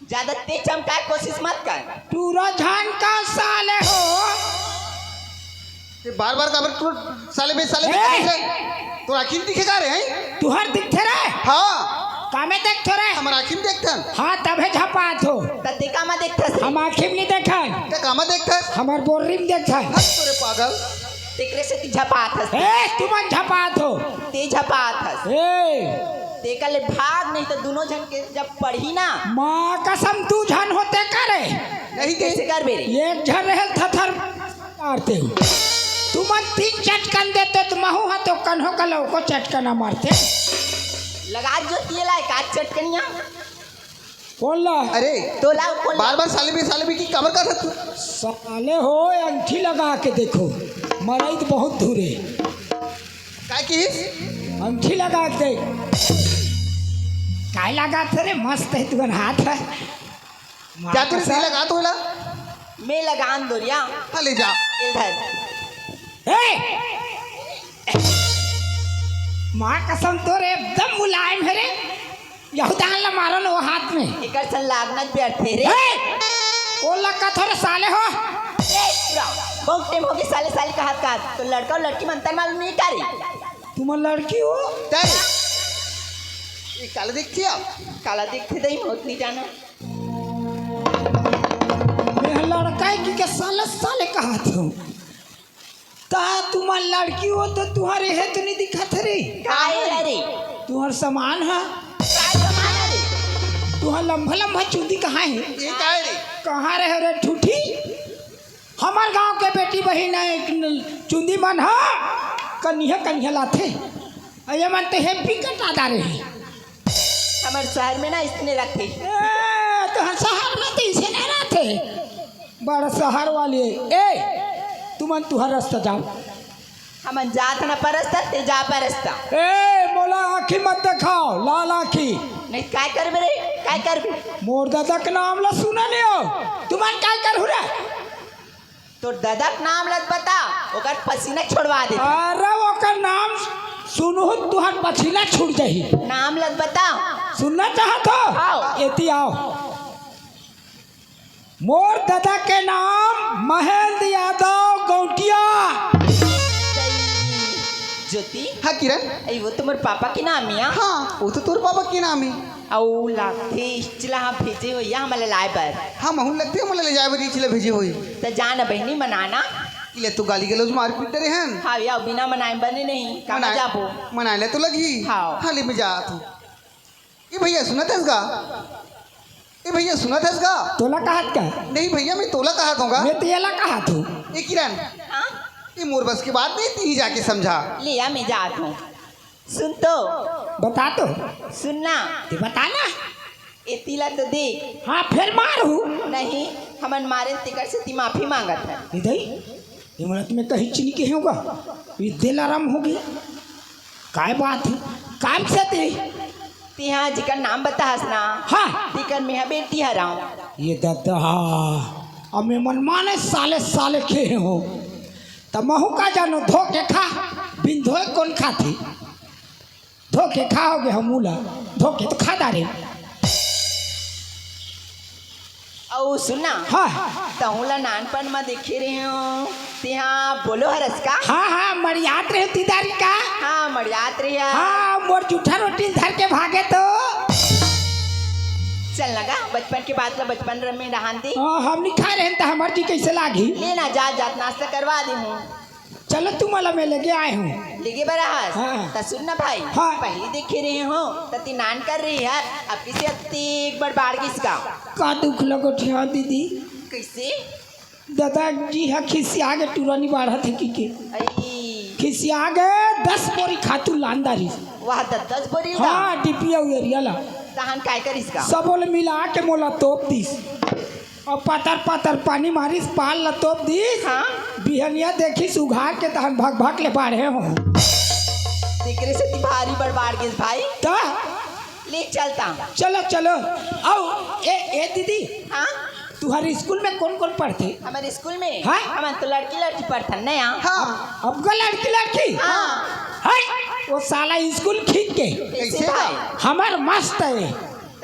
ज्यादा तेज चमका कोशिश मत कर। तू रझान का साले हो। बार बार काबर तू साले में दिख रहे तो आखिर दिखेगा रे हैं तू हर दिखते रहे। हाँ कामे देखते रहे। हमारा आखिर देखता हाँ तबे झपात हो। तते कामा देखता हम आखिर नहीं देखा। क्या कामा देखता हमार बोर्री में देखा। तोरे पागल तेकरे से ती झपात हस। ए तू मन झपात हो। ते झपात हस। ए ते कल भाग नहीं तो दोनों जन के जब पढ़ी ना माँ कसम तू झन होते करे नहीं कैसे कर बेरे एक झन रहे थथर मारते हो। तू मन 3 चटकन देते तो महू हा तो कन्हो कलो को चटकना मारते लगा जो तियला का चटकनिया बोला। अरे तो लाओ बोल बार बार साले में की काबर का था तू साले हो अंगठी लगा के देखो मरई तो बहुत दूरे काय की अंगठी लगा के देख काय लगा रे मस्त है तुम हाथ है क्या तू नहीं लगा तो ला मैं लगान दोरिया हाँ ले जा इधर माँ कसम तोरे एकदम मुलायम है रे यहुदान ला मारो ना वो हाथ में एकर सन लागना बैठे रे ओ लगा थोड़े साले हो बहुत टाइम हो गया साले का हाथ का तो लड़का और लड़की मंतर मालूम नहीं करी तुम लड़की हो ये काला देखती आप काला देखते दही बहुत नहीं जाना मैं लड़का है कि साले का हाथ हो ता तुम लड़की हो तो तुम्हारे है तो नहीं दिखा रे काय रे तुम्हार सामान है काय सामान रे तुम्हार लंबा लंबा चूंदी कहाँ है ये काय रे कहाँ रहे रे ठूठी हमार गांव के बेटी बहन है चुंदी मन हा कन्या लाथे ये मन तो हैप्पी कटा डाले हमारे शहर में ना इसने रखे तो हम शहर में तो इसे नहीं रहते बड़ा शहर वाले ए तुम तुहर रास्ता जाओ हम जात न परस्ता ते जा परस्ता ए मोला आँखी मत दिखाओ लाल आँखी नहीं काय कर बे काय कर मोर दादा के नाम ला सुना नहीं हो तुम्हारे काय कर हो रहा तो दादा के नाम लग बता ओकर पसीना छोड़वा दे अरे ओकर नाम सुनो तुहर पसीना छूट जाही नाम लग बता सुनना चाहत हो आओ एती आओ मोर दादा के नाम महेंद्र यादव गौटिया ज्योति हाँ किरण अरे वो तुम्हारे पापा के नाम है हाँ वो तो तोर पापा की नाम है औ लागते इचला हाँ भेजे हो या हमारे लाए पर हाँ महून लगते हैं मतलब ले जाए बड़ी चिल्ला भेजे हुई तो जान बहनी मनाना इले तो गाली गलौज मार पीट डरे हैं हाँ या बिना मनाए बने नहीं कहाँ जाबो मनाए ले तो लगी हाँ। हाली में जा तू ये भैया सुना था इसका ये भैया सुना था इसका तोला कहा का नहीं भैया मैं तोला कहा दूंगा मैं तेला कहा तू ये किरण हाँ ये मोर बस की बात नहीं ती जाके समझा लिया मैं जात हूँ सुन तो बता तो सुनना ते बताना ए तिला तो देख हाँ फिर मारू नहीं हमन मारे तिकर से ती माफी मांगत है इधर ये मतलब तुम्हें कहीं चीनी के होगा ये दिल आराम हो गया काय बात है काम से ते तिहा जिकर नाम बता हसना हाँ तिकर में बेटी हराऊं ये दादा अब मैं मन माने साले खे हो तब महू का जानो धोके खा बिन धोए कौन खाती धोके खाओगे हम मूला धोके तो खा डाले औ सुनना हाँ तहुला नानपन में देखे रहे हो तिहा बोलो हरस का हाँ मरियात रहे तीदारी का हाँ मरियात रही हाँ मोर जूठा रोटी धर के भागे तो चल लगा बचपन के बाद का बचपन में रहान दी हाँ हम नहीं खा रहे हैं तो हमारी जी कैसे लागी लेना जात नाश्ता करवा दी हूँ चलो तुम वाला मैं लेके आए हूँ लेके बड़ा हस हाँ। तो सुन ना भाई हाँ। पहले देखे रहे हो तो ती नान कर रही है अब किसी एक बार बाढ़ की इसका का दुख लगो ठिया दीदी कैसे दादाजी है खिसिया गए टूरानी बाढ़ा थे की आई खिसिया गए 10 बोरी खातू लानदारी वह 10 बोरी हाँ डिपिया उरिया ला तहन काय कर इसका सब बोले मिला के मोला तोप दीस और पतर पानी मारिस पाल ला तोप दीस हाँ बिहनिया देखी सुघार के तहन भाग ले बाढ़े हो तिकरे से ती भारी बर्बाद के भाई ता ले चलता चलो आओ ए दीदी हाँ तुम्हारे स्कूल में कौन कौन पढ़ते हमारे स्कूल में हाँ? हमारे तो लड़की पढ़ता नया हाँ अब का लड़की हाँ वो साला स्कूल खींच के कैसे भाई हमार मस्त है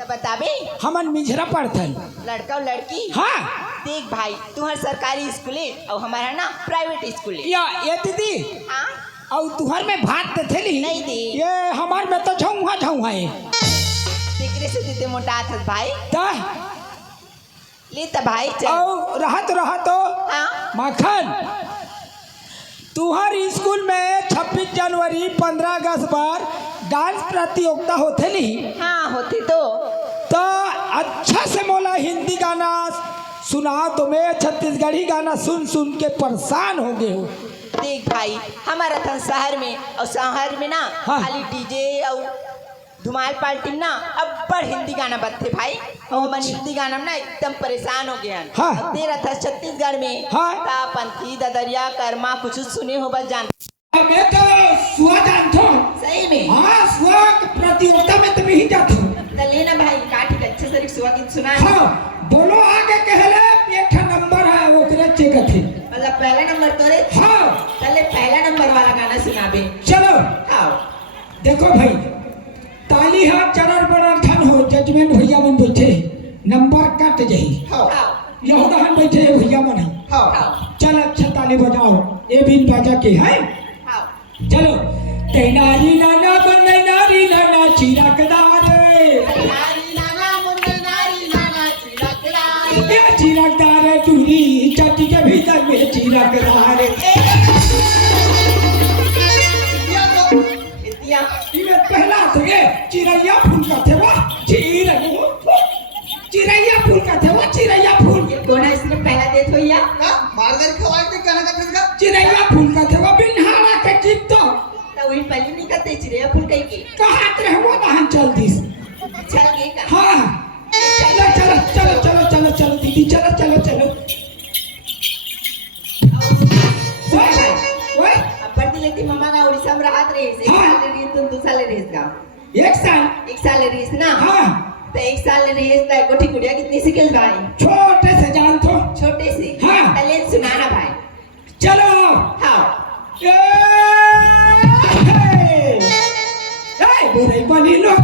तो बताबे हमन मिझरा पढ़थन। लड़का और लड़की। हाँ देख भाई तुम्हार सरकारी स्कूल है और हमारा ना प्राइवेट स्कूल है। या ये दीदी हाँ और तुहर में भात थे नहीं दी। ये हमार में तो झौहा झौहा है टिकरे से देते मोटा था भाई ता ले तो भाई चल। और रहत हाँ माखन तुहर स्कूल में 26 जनवरी 15 अगस्त पर डांस प्रतियोगिता होते नहीं हाँ होती तो अच्छा से मोला हिंदी गाना सुना तो मैं छत्तीसगढ़ी गाना सुन सुन के परेशान हो गए हो। देख भाई हमारा था शहर में और शहर में ना हाँ। खाली डीजे और धुमाल पार्टी में ना अब्बड़ हिंदी गाना बजते भाई और मन हिंदी गाना में ना एकदम परेशान हो गया। हाँ। तेरा था छत्तीसगढ़ में हाँ। पंथी ददरिया कर्मा कुछ सुने हो बस जान। मैं तो सुआ जानता हूँ सही में हाँ सुआ प्रतियोगिता में तो नहीं जाता हूँ। चले ना भाई काट अच्छे से सुहा गीत सुना। हाँ बोलो आगे कहले एक नंबर है वो करे चेक थे मतलब पहला नंबर तो रे। हाँ चले पहला नंबर वाला गाना सुनाबे। चलो हाँ देखो भाई ताली हाथ चरण बड़ा ठन हो जजमेंट भैया मन बैठे नंबर कट जाही हाँ यह दहन बैठे भैया मन हाँ चल अच्छा ताली बजाओ ये बिन बाजा के है हाँ चलो तैनारी नाना बन्ने नारी नाना चिरागदार ये चिरागदार दूरी चट्टी के भीतर में चिरागदार ये पहला थे चिरैया फूल का थे वो चिरैया फूल का थे वो चिरैया फूल कौन है इसने पहला देत हो या मारगर खवाए थे कहना करते इसका चिरैया फूल का थे वो बिनहारा के चिप तो वही पहले नहीं करते चिड़िया फूल कहीं के कहाँ रहे वो दहन चल दिस चल गए का। हाँ चलो चलो चलो चलो चलो चलो दीदी चलो चलो चलो ओए अब पढ़ती लेती मम्मा का उड़ीसा में राहत रही एक हाँ। साल रही तुम 2 साल रही का एक साल रही ना हाँ तो 1 साल रही ना गोठी गुड़िया कितनी सिकल भाई छोटे से जान तो छोटे से हाँ। तले सुनाना भाई चलो हाँ बुरे बनी लोग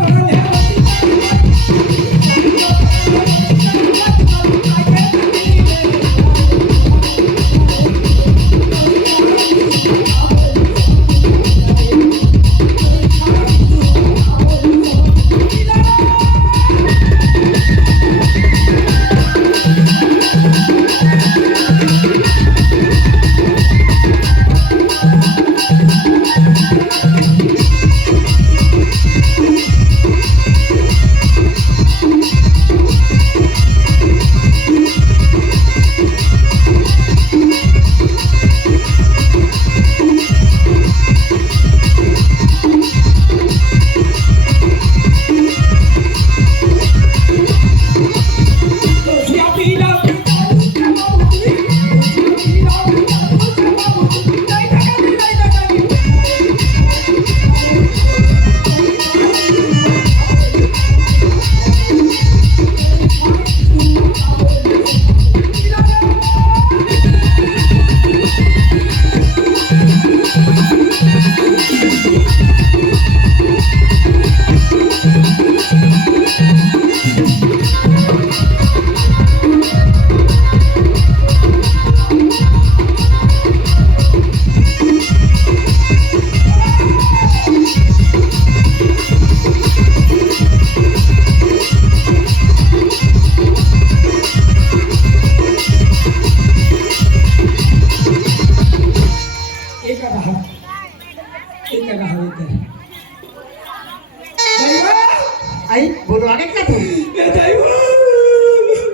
आई बोलो आगे क्या तुम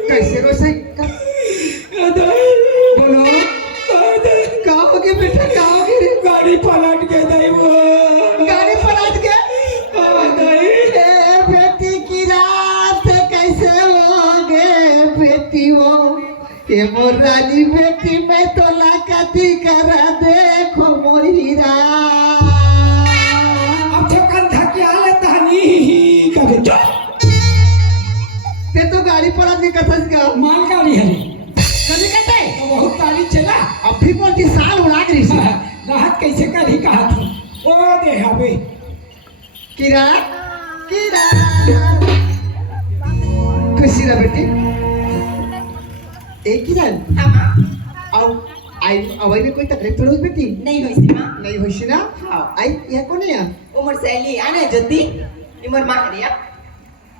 कैसे रोसे बोलो कहाँ हो गए बेटा कहाँ हो गए गाड़ी पलट के दई वो गाड़ी पलट गए ए बेटी की रात कैसे हो गए बेटी वो ये मोर रानी बेटी मैं तो लाकती करा देखो मोर हीरा अब तो कंधा की हालत हनी करे जो ते तो गाड़ी पलट के कसस का माल गाड़ी हरी कभी कहते तो बहुत गाड़ी चला अब भी बोलती साल उड़ा गई सी राहत कैसे करी कहा था ओ दे हवे किरा किरा एक ही रन हाँ माँ आओ आई अवई में कोई तकलीफ थोड़ी हुई बेटी नहीं हुई सी माँ नहीं हुई सी ना हाँ आई यह कौन है उमर सहेली आने ज्योति इमर माँ हरिया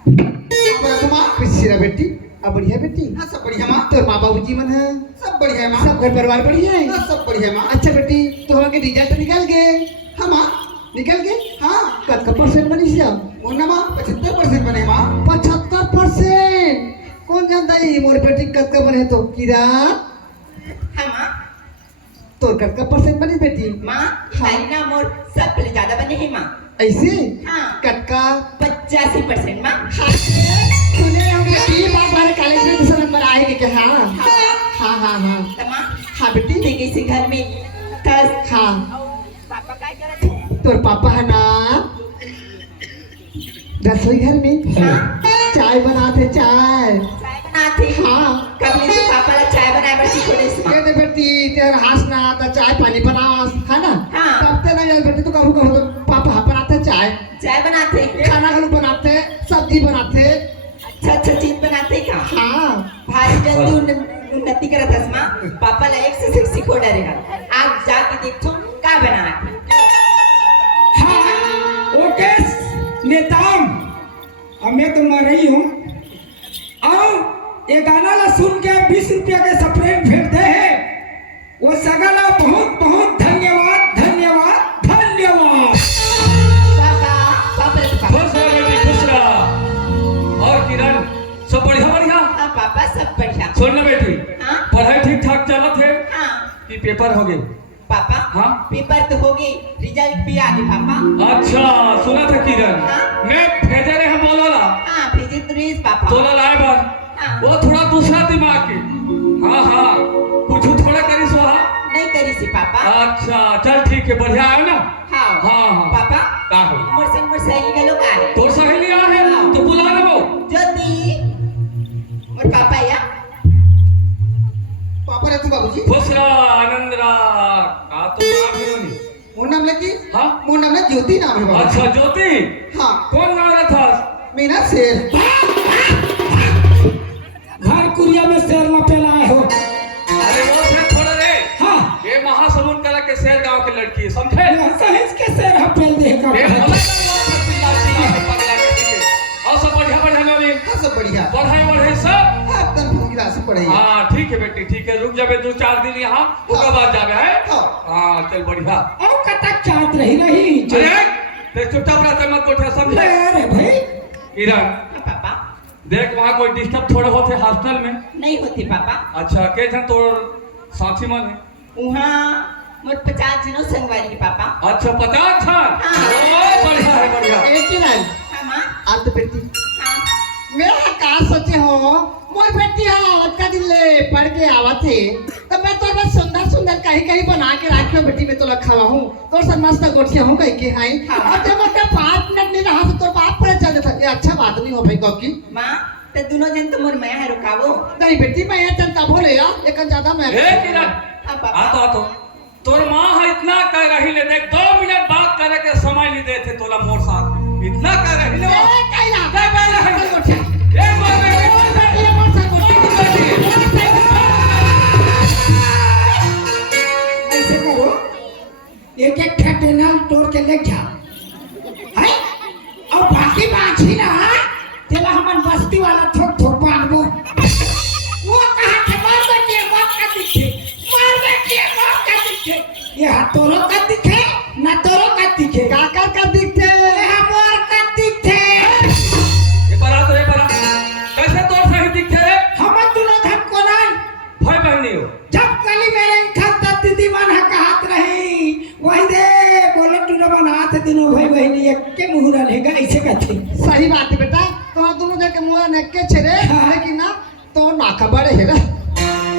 हमारा तो माँ खुशी रहा बेटी अब बढ़िया बेटी हाँ सब बढ़िया माँ तो माँ बाबू जी मन है सब बढ़िया है माँ सब घर परिवार बढ़िया है हाँ सब बढ़िया है माँ अच्छा बेटी तो हमारे रिजल्ट निकल गए हाँ माँ निकल गए हाँ कत का परसेंट बनी सी वो ना माँ 75% बने माँ 75%। कौन जानता है मोर बेटी कत का बने तो किरा हाँ माँ तो कत का परसेंट बनी बेटी माँ हमारी ना मोर सब पहले ज्यादा बने हैं माँ ऐसे हाँ कत का 85% माँ सुने हम बेटी बात हमारे कॉलेज में दूसरा नंबर आएगा क्या हाँ हाँ हाँ हाँ तो माँ हाँ बेटी देखिए इसी घर में कस हाँ पापा क्या करते हैं तोर पापा है ना रसोई घर में हाँ चाय बनाते चाय चाय बनाते हैं हाँ कभी से पापा ला चाय बनाए बच्ची छोड़े से माँ कहते बेटी तेरा हास ना आता चाय पानी बनाओ है ना हाँ। तब ते ना यार बेटी तो कहो कहो तो पापा बनाते चाय चाय बनाते हैं खाना घर बनाते सब्जी बनाते अच्छा अच्छा चीज बनाते हैं का हाँ भारी जल्दी उन्नति करत हस माँ पापा ला एक से सिखो डरे हल आज जाके देखो का बना हाँ ओके नेताम अब मैं तो मर रही हूँ आओ ये गाना ला सुन के 20 रुपया के स्प्रेड फेंकते हैं वो सगला बहुत बहुत धन्यवाद धन्यवाद धन्यवाद पापा पापा रे पापा खुश रहो बेटी खुश रहो। और किरण सब बढ़िया बढ़िया हाँ पापा सब बढ़िया सुन ना बेटी हाँ पढ़ाई ठीक ठाक चलत है हाँ कि पेपर हो गए पापा हाँ? पेपर तो हो गई रिजल्ट भी आ गई पापा अच्छा सुना था किरण हाँ? मैं भेजे रहे हम बोला हाँ भेजे तो रेस पापा तोला लाए बार हाँ वो थोड़ा दूसरा दिमाग के हाँ हाँ कुछ थोड़ा करी सो हाँ नहीं करी सी पापा अच्छा चल ठीक है बढ़िया है ना हाँ हाँ हाँ पापा का हो मोर सहेली का लोग आ रहे तोर सहेली आ है हाँ। तो बुला लो ज्योति मोर पापा या पापा रे तू बाबूजी खुश रहा आनंद रहा का तो नाम है नहीं मोर नाम लेकी हाँ मोर नाम ले ज्योति नाम है बाबू अच्छा ज्योति हाँ कौन नाम रहा था मीना शेर घर कुरिया में शेर न फैलाए हो अरे वो शेर थोड़ा रे हाँ ये महासमुंद कला के शेर गांव की लड़की है समझे सहेज के शेर हम फैल दे का ये भला पगला के ठीक है और सब बढ़िया बढ़िया नवी हाँ सब बढ़िया पढ़ाई वढ़ाई सब हाँ एकदम फुकरा से पढ़ाई हाँ ठीक है बेटी ठीक है रुक जाबे 2-4 दिन यहाँ उसके बाद जाबे है हाँ। हाँ चल बढ़िया और कतक चाहत रही अरे ते चुपचाप रहते मत कोठे समझे अरे भाई किरण हाँ, पापा देख वहाँ कोई डिस्टर्ब थोड़े होते हॉस्टल में नहीं होती पापा अच्छा के जन तोर साथी मन है वहाँ मोर 50 जनों संगवारी के पापा अच्छा 50 था हाँ। ओ बढ़िया है बढ़िया एक ही लाइन हाँ माँ आप तो बेटी हाँ मैं का सोचे हो मोर बेटी आवत का दिन ले पढ़ के आवत है तो मैं तो बस सुंदर सुंदर कहीं कहीं बना के रखियो बेटी में तो रखवा हूँ तो सब मस्त गोठिया हूँ कहीं के हाई हाँ। और जब मैं 5 मिनट नहीं रहा तो बाप पर चल जाता ये अच्छा बात नहीं हो भाई कौकी माँ तो दोनों जन तो मोर मैं है रुकावो नहीं बेटी मैं ये जनता बोले यार एक ज्यादा मैं ए किरण हाँ पापा आ तो तोर माँ है इतना कह रही ले देख 2 मिनट बात करे के समय नहीं देते तोला मोर साथ में। इतना कह रही ले ए कैला दे बेले है चल गोठिया ए मोर बेटी ये मोर सा गोठिया ऐसे करो एक एक ठेकेनाल तोड़ के ले जा है और बाकी बाछी ना तेला हमन बस्ती वाला थोक थोक बांधबो वो कहा के मार का दिखे ये हाथोरो का दिखे ना तोरो का दिखे काकर का दिखते ये हमर का दिखे ये बरा कैसे तोर सही दिखे हम दोनों धन को नहीं भाई बहनी हो जब कली मेरे खाता दीदी मन हाथ रही वही दे बोले तूने बनात दिनों भाई बहनी एक के मुहरा लेगा ऐसे कहते सही बात है बेटा तो दोनों जगह मुंह नेके छेरे हाँ। लेकिन ना तो नाका बड़े है ना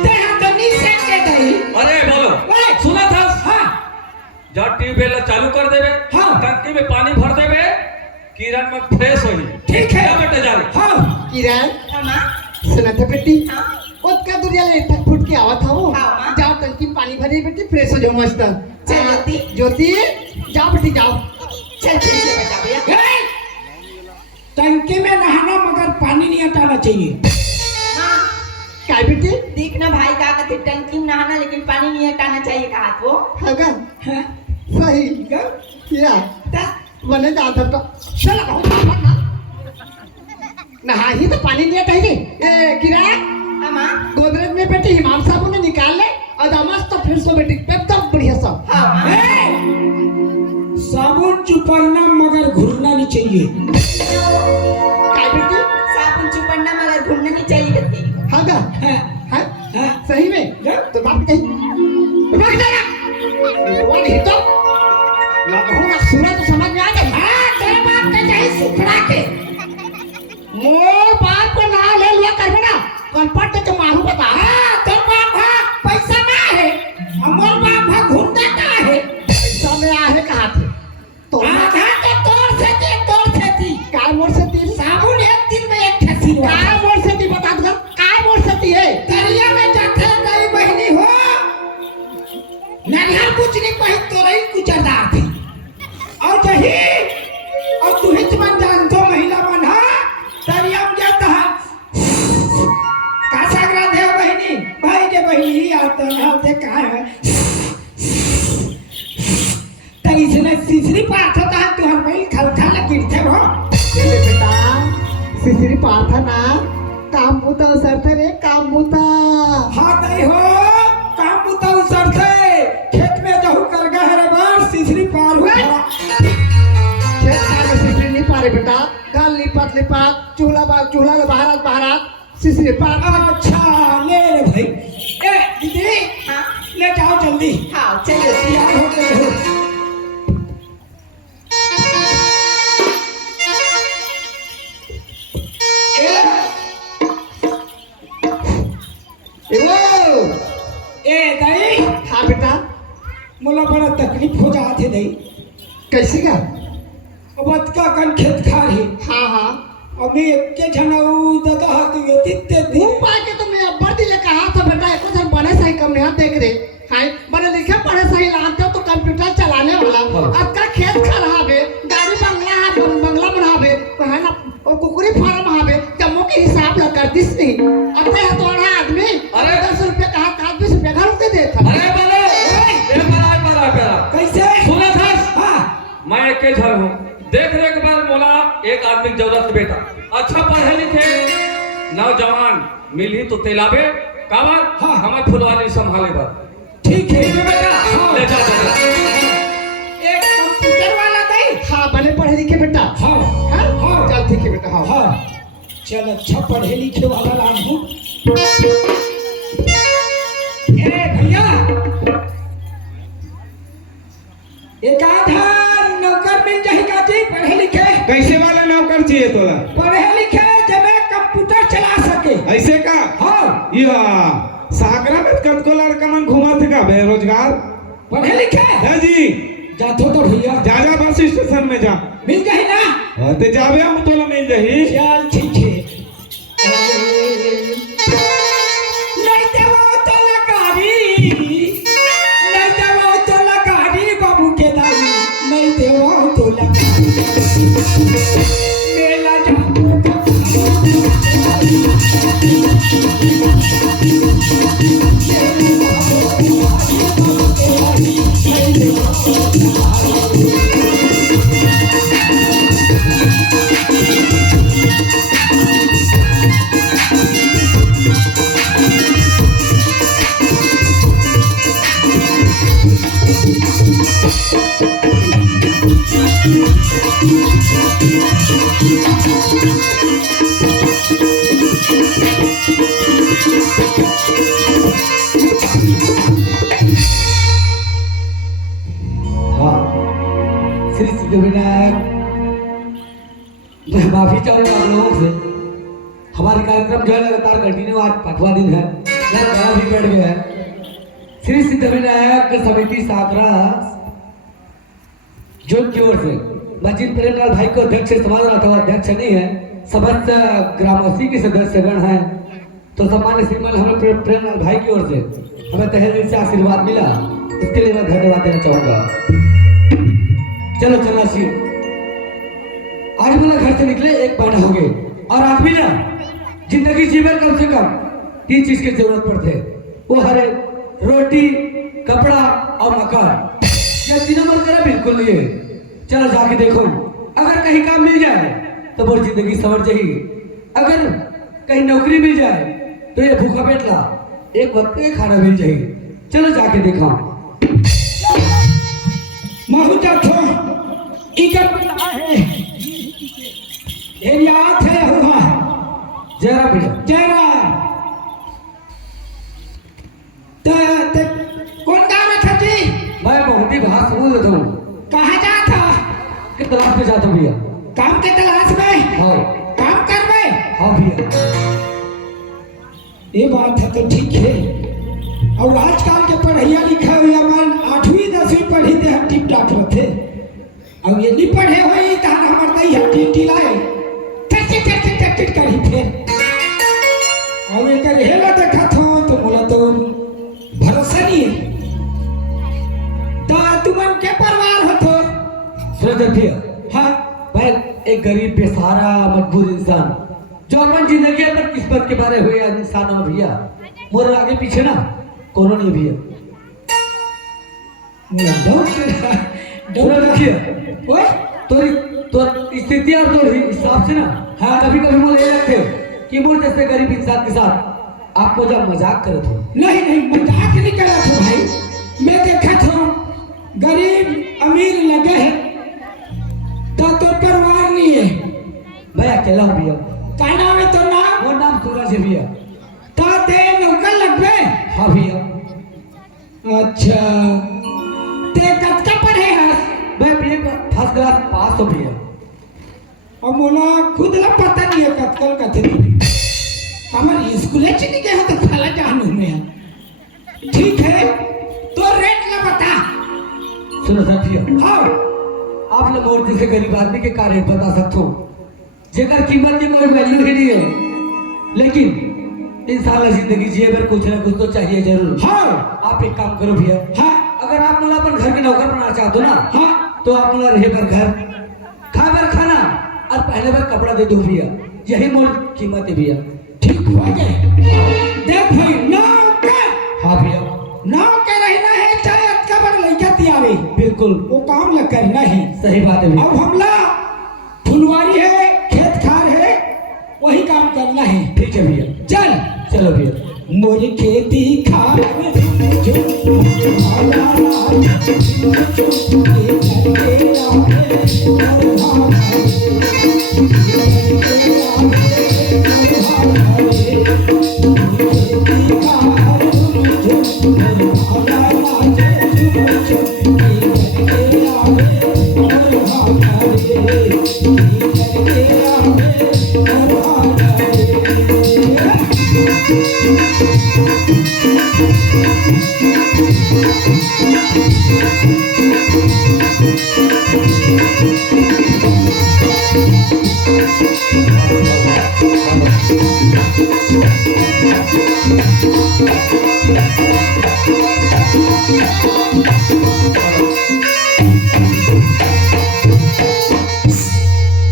ते हाथ तो नीचे के गई अरे बोलो ओए! सुना था हाँ जब ट्यूबवेल चालू कर देबे हाँ। टंकी में पानी भर देबे किरण में फ्रेश होई ठीक है क्या बेटा जा रहे हाँ किरण हाँ माँ सुना था बेटी हाँ उसका दुनिया ले तक फुट के आवा था वो हाँ, हाँ। जाओ टंकी में पानी भरी बेटी फ्रेश हो जाओ मस्त चल, ज्योति। ज्योति जाओ बेटी जाओ चल फिर से बता भैया ए! टंकी में नहाना मगर पानी नहीं हटाना चाहिए माँ क्या बेटी देख हगा हाँ, सही गम या ता बने जाता तो चल ना नहा ही तो पानी नहीं चाहिए ए किरा हाँ माँ गोदरेज में बेटे हिमाम साहब ने निकाल ले और दमस तो फिर सो बेटी एकदम बढ़िया सब हाँ माँ साबुन चुपड़ना मगर घुरना नहीं चाहिए। काय बेटी साबुन चुपड़ना मगर घूमना नहीं चाहिए करती हगा हाँ, हाँ हाँ, सही में तो बात कही भाग जाना वो नहीं तो लगूंगा सूरज तो समझ में आ गया हाँ तेरे बाप का चाहिए सुखड़ा के मोर बाप को ना ले लिया कर बेटा कनपट तो मारू बता हाँ, तेरे बाप हाँ, पैसा ना है, हमार बाप हाँ घूरना का है। पैसा में आहे कहा थे तो आधा के तोड़ से थी। काय मोर से तीर साबुन एक दिन में एक ठसी हुआ। काय मोर से ती बता दो काय मोर से ती है दरिया में जाते गई बहनी हो, नरिया कुछ नहीं पही तो रही गुजरदार थी। और जही और तू हिच मन जान तो महिला मन हा दरिया में जाता है। कासा ग्रंथ है बहनी, भाई के बहनी ही आते हैं होते कहाँ है। तो इसने तीसरी बात होता है तू हर महिल खल गिरते हो। ये बेटा सिसरी प्रार्थना काम बुता सरते रे काम बुता हाँ नहीं हो काम बुता उसर थे खेत में जहू कर गए रे बार तीसरी पार हुआ। खेत का सिसरी नहीं पारे बेटा गल लिपात चूल्हा ले बाहर सिसरी पार अच्छा ले रे भाई। ए दीदी हाँ ले जाओ जल्दी, हाँ चलिए तैयार हो गए हो। ए दाई हाँ बेटा मोला बड़ा तकलीफ हो जाते दाई। कैसे का अब का कन खेत खा रही हाँ हाँ अभी एक के झनाऊ दादा हाथ व्यतीत दी वो पाके तो मैं अब्बर दिले कहा था बेटा एको दिन बने सही कम नहीं देख रे हाय बने लिखे पढ़े सही लाते तो कंप्यूटर चलाने वाला अब का खेत खराबे गाड़ी बंगला बनावे कहा ना और कुकुरी फार्म हावे जम्मू के हिसाब लग कर दिस नहीं अते है तो आदमी अरे 10 रुपए कहा 20 रुपए घर उते देता अरे बोलो ये बड़ा कैसे सुना था हाँ मैं एक के झर हूँ देख रे के बाद मोला एक आदमी की जरूरत बेटा अच्छा पढ़े लिखे नौजवान मिली तो तेलाबे कावर हाँ। हमारे फुलवारी संभाले बर ठीक है बेटा हाँ। ले जा बेटा एक कंप्यूटर वाला दाई हाँ बने पढ़े लिखे बेटा हाँ हाँ हाँ चल ठीक है बेटा हाँ हाँ चल अच्छा पढ़े लिखे वाला लाल हूँ। ए भैया एक आधा नौकर मिल जाएगा जी पढ़े लिखे कैसे वाला नौकर चाहिए तोला पढ़े लिखे जब कंप्यूटर चला सके ऐसे का हाँ यह सागरा में कतको लड़का मन घुमा थे का बेरोजगार पढ़े लिखे है जी जातो तो भैया जा बस स्टेशन में जा मिल जाए ना हाँ, ते जावे हम तोला मिल जाही चल ठीक है नहीं देवो तो लकारी नहीं देवो तो लकारी बाबू के दाई नहीं देवो तो लकारी मेला जाऊं श्री सिद्धिविनायक मैं माफी चाहूंगा आप लोगों से। हमारे कार्यक्रम जो है लगातार कंटिन्यू आज 5वां दिन है, मेरा गला भी बैठ गया है। श्री सिद्धिविनायक समिति साकरा जोन की ओर से मैं जिन प्रेमलाल भाई को अध्यक्ष समझ रहा था, अध्यक्ष नहीं है, समस्त ग्रामवासी के सदस्यगण हैं, तो सम्मान्य श्रीमान हमें प्रेमलाल भाई की ओर से हमें तहे दिल से आशीर्वाद मिला, इसके लिए मैं धन्यवाद देना चाहूंगा। चलो चनासी आज मेरा घर से निकले 1 महीना हो गए और आदमी ना जिंदगी जीवन कम से कम 3 चीज की जरूरत पड़ते, वो हरे रोटी कपड़ा और मकान, ये तीनों मत करा बिल्कुल नहीं है। चलो जाके देखो, अगर कहीं काम मिल जाए तो मोर जिंदगी सवर जाएगी। अगर कहीं नौकरी मिल जाए तो ये भूखा पेटला एक वक्त के खाना मिल जाएगी। चलो जाके देखो। महू देखो इधर पता है ये याद है हुआ जरा बेटा जरा ते कौन काम में था जी? मैं बहुत ही बाहर समझ लेता हूँ। कहाँ जा था? कि तलाश में जाता हूँ भैया। काम के तलाश में? हाँ काम कर में? हाँ भैया। ये बात है तो ठीक है। और आजकल के पढ़ैया लिखा हुआ मन 8वीं 10वीं पढ़ी थे हम टिप टाप रहते। और ये नहीं पढ़े हुई तो हमारे नहीं है टी लाए टट करी फिर। और एक हेला देखा था तो बोला तो भरोसा नहीं है। तो तुम के परिवार हो तो? सुनो भैया, हाँ मैं एक गरीब बेसहारा मजबूर इंसान जो अपन जिंदगी पर किस्मत के बारे हुए इंसान हूँ भैया। मोर आगे पीछे ना कोनो नहीं भैया। सुनो देखिए, ओए तो स्थिति और तो हिसाब से ना हाँ कभी कभी मुझे ये लगते कि मुझ जैसे गरीब इंसान के साथ आप मुझे मजाक करते हो। नहीं मजाक नहीं करा था भाई। मैं देखा था गरीब अमीर लगे हैं तो परिवार नहीं है। मैं अकेला हूँ भैया। क्या नाम है तो नाम? वो नाम सूरज है भैया। तो दे नौकर लगवे? हाँ भैया। अच्छा ते कत्का पढ़े हैं? मैं भैया फर्स्ट क्लास पास हो भैया। और मोला खुद ला पता नहीं है कत्कल कथे हमारे स्कूल चली गए हो तो खाला जानू में। ठीक है तो रेट ला बता। सुनो सर भैया, हाँ आप लोग और जैसे गरीब आदमी के कार्य बता सकते हो जेकर कीमत की कोई वैल्यू ही नहीं है। लेकिन इंसान जिंदगी जिए पर कुछ ना कुछ तो चाहिए जरूर। हाँ आप एक काम करो भैया, हाँ अगर आप मुला अपन घर के नौकर बनाना चाहते हो ना हाँ तो आप मुला रहे पर घर, खा पर खाना और पहले बार कपड़ा दे दो भैया। यही मोल कीमत है भैया। ठीक हुआ गए। देख भाई नौकर हाँ भैया नौकर रहना है चाहे अच्छा बड़ लड़का तियारे बिल्कुल वो काम ल करना है। सही बात है भैया। अब हमला फुलवारी है खेत खार है वही काम करना है। ठीक है भैया, चल चलो भैया। मोरी खेती खार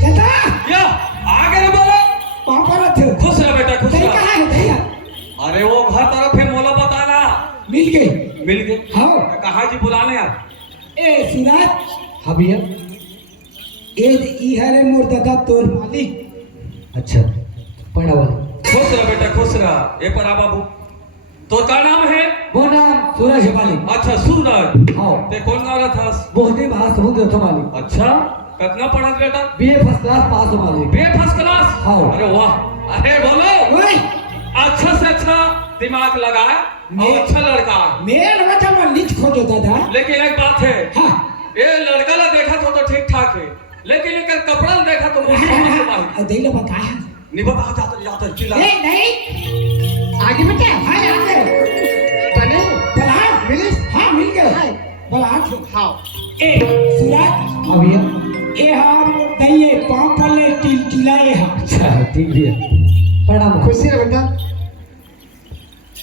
दादा या आगे ना बोलो। वहाँ पर थे खुश रह बेटा, खुश नहीं रह। कहाँ है भैया? अरे वो घर तरफ है, मोला बताना। मिल गए? मिल गए। हाँ कहा जी बुलाने यार। ए सिराज हाँ भैया। ई हरे मोर दादा तोर मालिक। अच्छा पढ़ा वाला। खुश रह बेटा, खुश रह। ये पर आ बाबू, तो क्या नाम है? वो नाम सूरज है मालिक। अच्छा सूरज। हाँ ते कौन गाँव था? बहुत ही बाहर समुद्र था मालिक। अच्छा, कितना पढ़ा बेटा? बीए फर्स्ट क्लास पास हो मालिक। बे फर्स्ट क्लास। हाँ। अरे वाह, अरे बोलो। ओए अच्छा से अच्छा दिमाग लगाया और अच्छा लड़का। मेरे बच्चा में नीच खोजो दादा। लेकिन एक बात है, हाँ ये लड़का ला देखा तो ठीक ठाक है, लेकिन एक कपड़ा ला देखा तो मुझे समझ से बाहर। दे लो बता। नहीं बता, जाता चिल्ला। नहीं आगे बेटा। हाँ आगे बने बलहार मिले? हाँ मिल गए। हाँ। बलहार हाँ ए सिराज हाँ भैया। ए हम दइए पांव पले टिलाए हम। अच्छा ठीक भैया, प्रणाम। खुशी रह बेटा।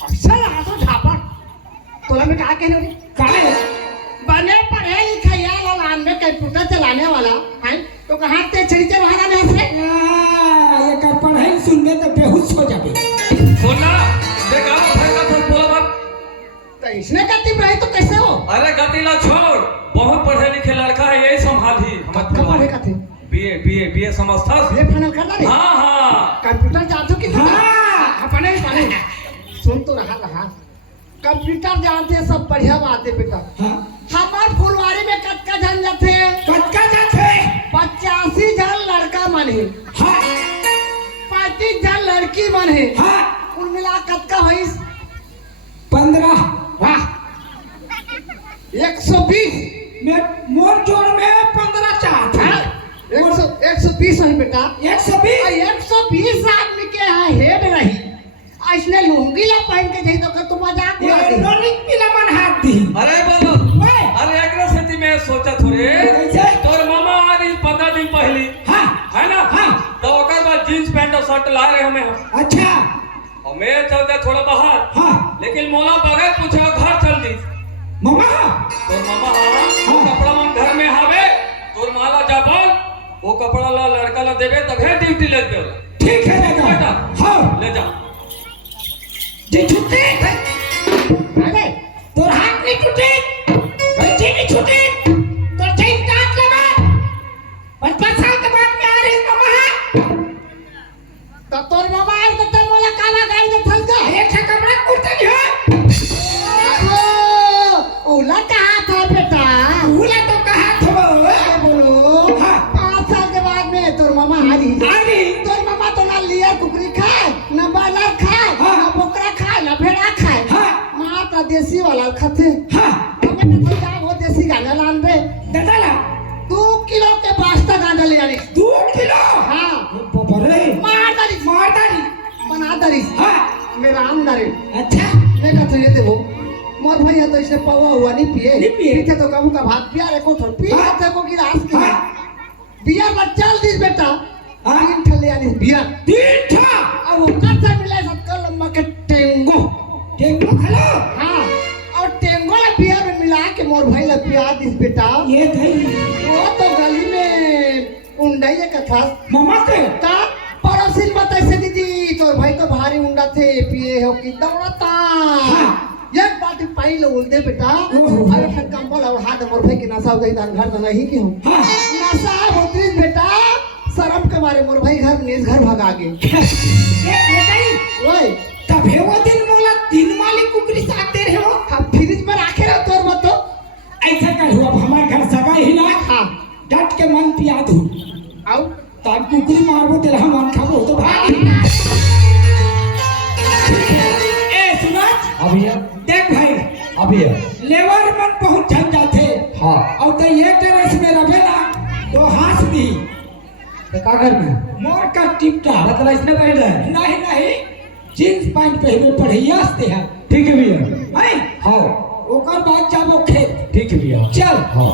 अच्छा लगा तो झापड़ तोला में क्या कहने वाली? काहे बने पढ़े लिखे यार लाल में कंप्यूटर चलाने वाला है तो कहाँ ते छड़ी वहां ना से ये कर पढ़ाई सुनने तो बेहोश हो जाबे। सुनना देखा भाई का बोला बात। तो इसने कहती भाई तो कैसे अरे गतीला छोड़, बहुत पढ़े लिखे लड़का है, यही संभाली। कब पढ़े थे? बीए समझता। ये फाइनल करना रे? हाँ हाँ। कंप्यूटर जानते हो कि हाँ। अपने सुन तो रहा कंप्यूटर जानते हैं, सब बढ़िया बात है बेटा। हाँ। हमार फुलवारी में कटका जान जाते कटका जाते 85 जन लड़का मन है, हाँ 35 जन लड़की मन है, हाँ कुल मिला कटका हुई 15। वाह 120 मोर जोड़ में 15 चाहते 120 है बेटा। 120 120 आदमी के यहाँ हेड रही, इसने लुंगी ला पहन के जाई तो तुम मजाक ये उड़ाते। रोनिक पिला मन हाथ दी। अरे बोलो, ओए, अरे एकरा सेती मैं सोचा थोड़े, कैसे? तोर मामा आ रही 15 दिन पहली, हाँ है ना? हाँ। तो ओकर बाद जींस पैंट और शर्ट ला रहे हमें, अच्छा और मैं चलते थोड़ा बाहर, हाँ लेकिन मोला बगैर पूछे घर चल दी। मामा तोर मामा वो कपड़ा मन घर में हावे, तोर माला जा बोल, वो कपड़ा ला लड़का ला देवे तभे ड्यूटी लग जाओ। ठीक है बेटा। बेटा हाँ ले जा। जी छुट्टी अरे तोर हाथ नहीं टूटे, बच्चे नहीं छूटे, तो चैन काट लगा। 55 साल के बाद में आ रही मामा। तो तोर मामा आए तो तुम बोला काला गाय में फंस गए। एक से कमरा कुर्ता नहीं हो। ओला कहा था बेटा? भूला तो कहा था अरे बोलो हाँ। 5 साल के बाद में तोर मामा आ रही। तोर मामा तो ना लिया कुकरी खाए, ना बॉयलर खाए, हाँ। ना बोकरा खाए, ना भेड़ा खाए, हाँ। मात्र देसी वाला खाते। हाँ हमें तो जा वो देसी गाना लान दे। दादा 2 किलो के पास्ता गाना ले आनी। 2 किलो हाँ बबरे मार दारी मारदारी बना दारी हाँ मेरा आम दारी। अच्छा मैं कहता ये देखो मोर भैया तो इसे पवा हुआ नहीं पिए, नहीं पिए। पीछे तो कहूँ का भात पिया रे को थोड़ पी हाँ। जाते को गिलास के हाँ। बिया बच्चा दिस बेटा हाँ। 3 ठले आनी बिया। 3 ठा अब वो कच्चा मिला सबका लम्बा के टेंगो। टेंगो खलो हाँ और टेंगो ला बिया में मिला के मोर भाई ला पिया दिस बेटा। ये धई वो तो गली में उंडाई का था मामा के का पड़ोसिन बताइए दीदी तो भाई तो भारी उंडा थे पिए हो कि दौड़ता। हाँ। एक बाटी पाई लो उल्टे बेटा। ओहो। अरे फिर कंबल और हाथ मोर भाई के नशा हो गई तार घर तो नहीं क्यों हाँ नशा होती बेटा। शर्म के मारे मोर भाई घर में घर भगा गए। ये धई ओए तब हे वो दिन मोला 3 माली कुकरी साथ दे रहे हो। हम फ्रिज में रखे रहो तोर मत तो ऐसा कर हुआ हमारे घर सगा ही ना। हाँ डट के मन पिया दू आओ तब कुकरी मारबो तेरा मन खाबो तो भाग। ए सुनत अभी देख भाई अभी लेबर मन बहुत झंझट थे। हाँ और तो ये टेरेस में रहे ना तो हंस दी तो कागर में मोर का टिपटा मतलब इसने पहन रहे हैं। नहीं नहीं जींस पैंट पहने पढ़ैया से है। ठीक है भैया। हैं हाँ ओकर बाद जाबो खेत। ठीक है भैया। चल हाँ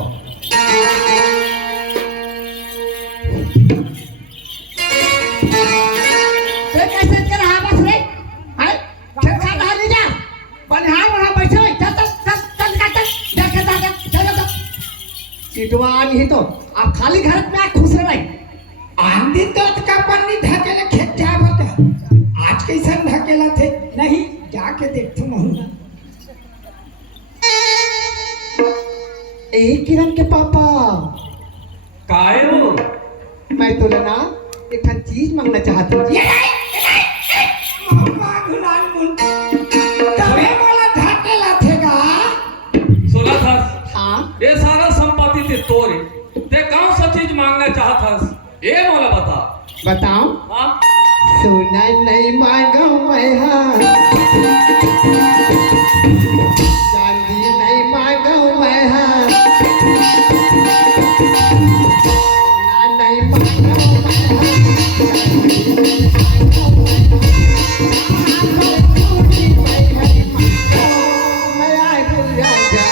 ते कैसे कर रहा बस रे हाय खेत खा रहा नहीं जा बनिहार वहां बैठे हो चल चल चल चल चल देख चल चल चिटवान ही तो आप खाली घर में खुश रह भाई। आंधी तो का पन्नी ढकेले खेत जाबो तो आज कैसन ढकेला थे नहीं जाके देखतो महू। ए किरण के पापा काहे हो? मैं तो ना एक ठन चीज मांगना चाहती हूँ। ये मां गुलाल मुन तबे मोला ढकेला थेगा। सुना था हाँ ये सारा संपत्ति ते तोरे, ते कौन सा चीज मांगना चाहता है? ये मोला बता। बताओ। हाँ सोना नहीं मांगा मैं हाँ, चांदी नहीं मांगा मैं हाँ, सोना नहीं मांगा मैं हाँ, चांदी नहीं मांगा मैं हाँ, मैं गुड़िया जा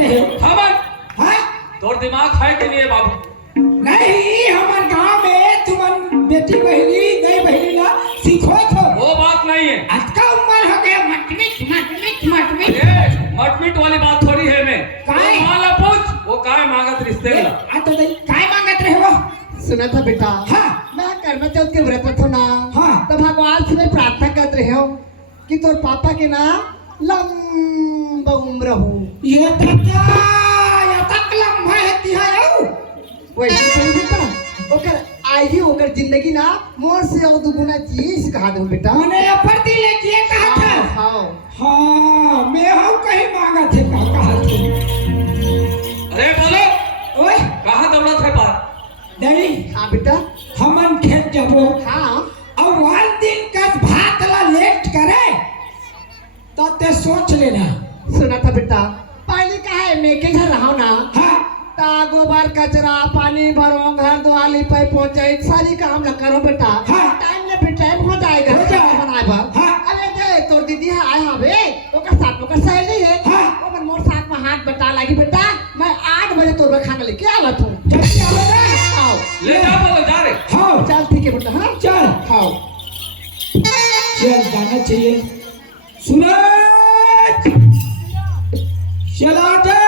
रहे हमन हाँ तोर दिमाग है कि नहीं है बाबू? नहीं हमारे गांव में तुमन बेटी बहनी गई बहनी ना सीखो तो वो बात नहीं है। अटका उम्र हो गया मटमिट ये मटमिट वाली बात थोड़ी है मैं। काय? वो माला पूछ वो काय मांगत रिश्ते ला। आ तो नहीं काय मांगत रहे हो सुना था बेटा हाँ मैं करना चौथ के व्रत में था ना हाँ। तो भगवान से मैं प्रार्थना कर रहे हो कि तोर पापा के ना लंबा उम्र हो। ये तो क्या ये तक लंबा है तिहाऊ वैसे कहीं बेटा ओकर आयु ओकर जिंदगी ना मोर से और दुगुना चीज कहा दो बेटा। मैंने अपर्ति लेके कहा था हाँ हाँ मैं हम कहीं मांगा थे कहा थे अरे बोलो ओए कहाँ दौड़त है बात? नहीं हाँ बेटा हमन खेत जबो हाँ और वन दिन का भात ला लेट करे तो ते सोच लेना सुना था बेटा पहले का है मैं के घर रहा ना हाँ ता गोबर कचरा पानी भरो घर दुआली पे पहुंचे सारी काम न करो बेटा। हाँ। टाइम ले भी टाइम हो जाएगा हो जाए। बनाए बार हाँ। अरे दे तोर दीदी है आए हवे ओकर साथ ओकर सहेली है हाँ। वो मन मोर साथ में हाथ बटा लगी बेटा मैं 8 बजे तोर खाना लेके आवत हूं। जल्दी आओ ना आओ ले जा बोलो जा रे। हाँ चल ठीक है बेटा। हाँ चल आओ चल जाना चाहिए सूरज चला जा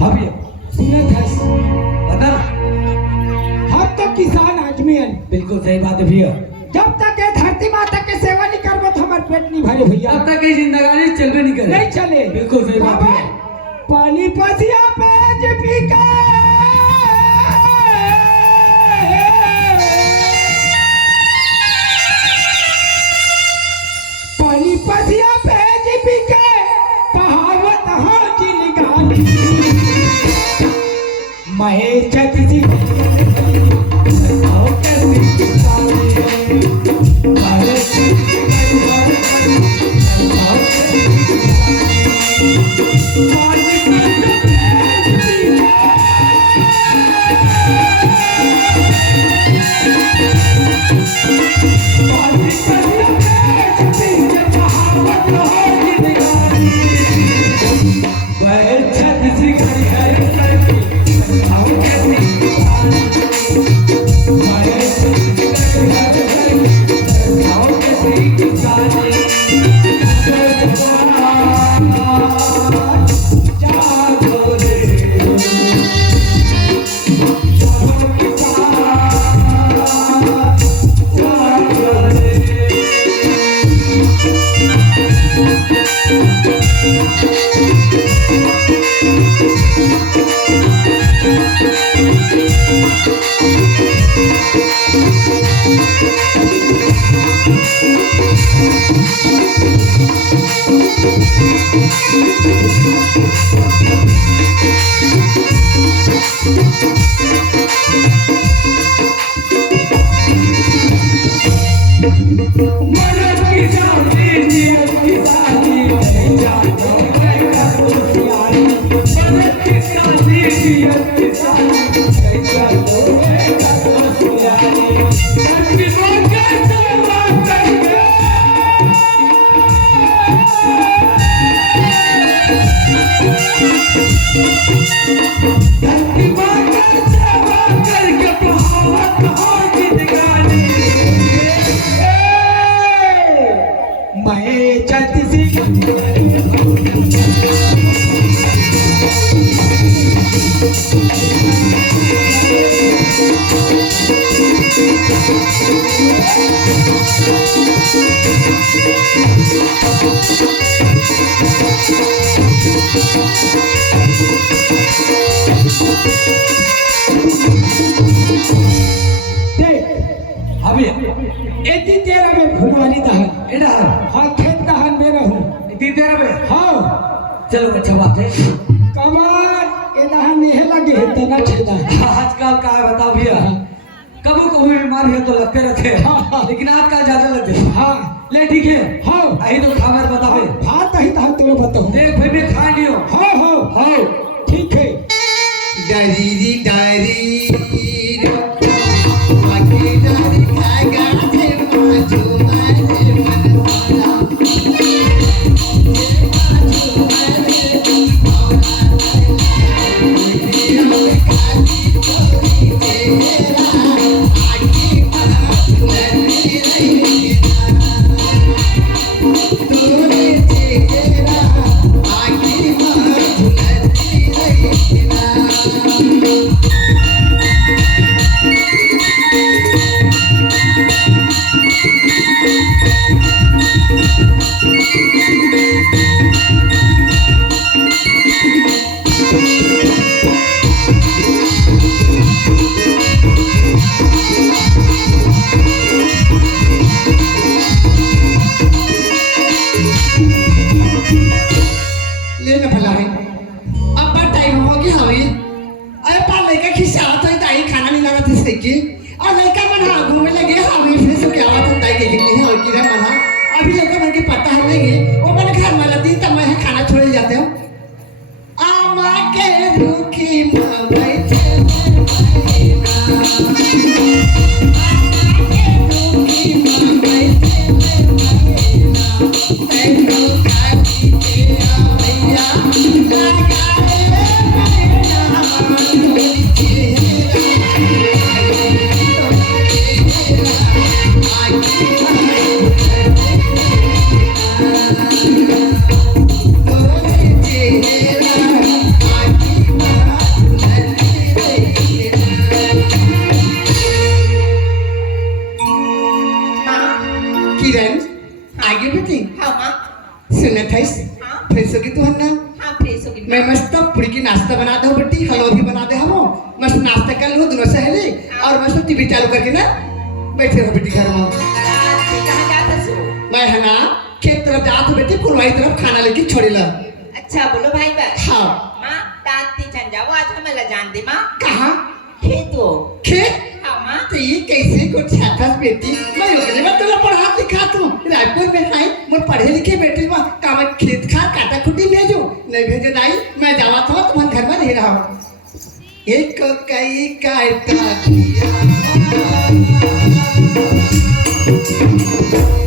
हाँ भैया सूरज है बता ना। हम तो किसान आदमी हैं बिल्कुल सही बात है भैया। जब तक ये धरती माता के सेवा नहीं करबो तो हमारे पेट नहीं भरे भैया तब तक ये जिंदगानी चलबे नहीं करे। नहीं चले बिल्कुल सही बात है। पानी पसिया पे जे पी के पानी पसिया पे जे पी के कहावत हो जिनगानी मैं जग जी मैं जल्दी से हाँ भैया। एती तेरा में फुलवारी दहन एडा हाँ खेत दहन में रहूं इतनी देर में हाँ चलो अच्छा बात है। कमाल ये दहन नहीं लगे है तना छेदा आजकल का है बताओ भैया। कभी कभी बीमारी है तो लगते रहते हैं हाँ। लेकिन आजकल ज्यादा लगते हैं। हाँ ले ठीक है हाँ आई तो खावर बताओ। भात ही दहन तेरे बताओ देख भाई मैं खा लियो। हाँ हाँ हाँ ठीक है डायरी डायरी और लड़का मन हाँ घूमे लगे हमें फिर से क्या बात होता है कि नहीं और किधर मन हाँ अभी लड़का मन के पता है नहीं वो मन घर में लती तब मैं खाना छोड़ जाते हो आमा के रुखी माँ बैठे किरण आगे बेटी हाँ माँ सुनत है हाँ फ्रेश होगी तू है हाँ फ्रेश होगी मैं मस्त पूरी की नाश्ता बना दो बेटी हलवा भी बना दे हम मस्त नाश्ता कर लो दोनों सहेली और मस्त टीवी चालू करके ना बैठे रहो बेटी घर में कहाँ जाता सो मैं है ना खेत तरफ जात बेटी फुलवाई तरफ खाना लेके छोड़े ला अच्छा बोलो भाई बस हाँ माँ ताती चल जाओ आज हमें ले जान दे माँ कहाँ खेत हो खेत हाँ माँ तो ये कैसे कुछ छाता बेटी मैं योगने में तुला पढ़ा लिखा तू रायपुर में आई मैं पढ़े लिखे बेटी माँ काम खेत खा काटा खुटी भेजो नहीं भेजो नहीं मैं जावा था तुम्हारे घर में नहीं रहा हूँ एक कई काटा दिया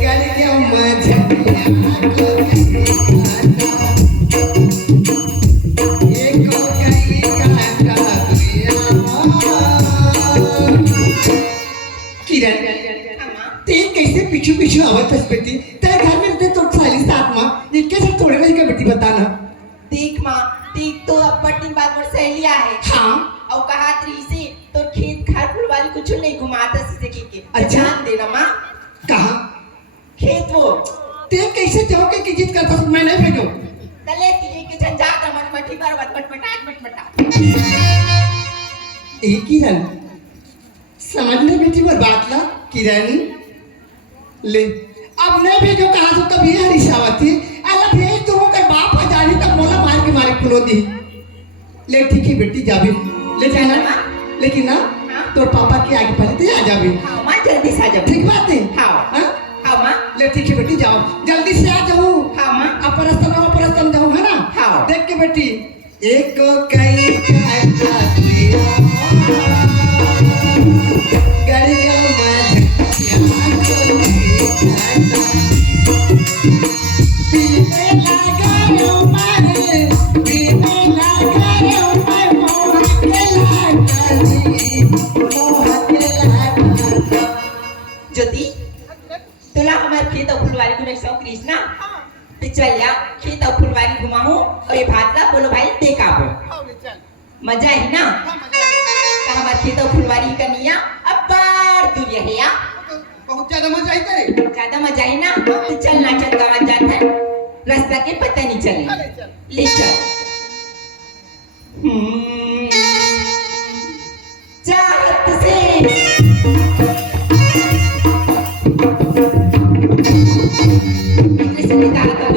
कर गया मझिया को एक कई काटा दिया किरण हाँ माँ ते कैसे पीछू पीछू आवत है बेटी तेरे घर में तो साली साथ माँ ये कैसे थोड़े रही का बेटी बताना देख माँ देख तो अब बड़ी बात और सहेलिया है हाँ और कहा त्री से तो खेत खार फुलवारी कुछ नहीं घुमाता सीधे के अच्छा। ध्यान देना माँ कहाँ खेत वो ते कैसे जाओगे कि जिद करता मैं नहीं भेजो तले तिले के झंझाट मट मटी पर मट ए किरण समझने बेटी वो बात ला किरण ले अब नहीं भेजो कहाँ से तब ये हरिशावती अल्लाह भेज तो कर बाप आ जानी तब मोला मार के मारे खुलो दी ले ठीक है बेटी जाबी ले जाना लेकिन ना तो पापा के आगे पहले तो आ जाबी हाँ माँ जल्दी से आ जाओ ठीक बात है हाँ हाँ हाँ माँ ले ठीक है बेटी जाओ जल्दी से आ जाओ हाँ माँ अपरस्तम जाओ है ना हाँ। देख के बेटी एक कई काटा दिया गड़िया मझिया पीने लगा रो मारे पीने लगा रो मैं मोह के लागा जी मोह के लागा ज्योति तुला हमारे खेत और फुलवारी घूमे शौक कृष्णा तो चल या खेत और फुलवारी घुमाऊं और ये भातला बोलो भाई देखा वो मजा है ना तो हमारे खेत और फुलवारी का निया अब बार दूर है या बहुत ज्यादा मजा आई तेरे ज्यादा मजा है ना तो चल ना चल गाँव जाता है रास्ता के पता नहीं चले ले चल चाहत से इतने से निकाल कर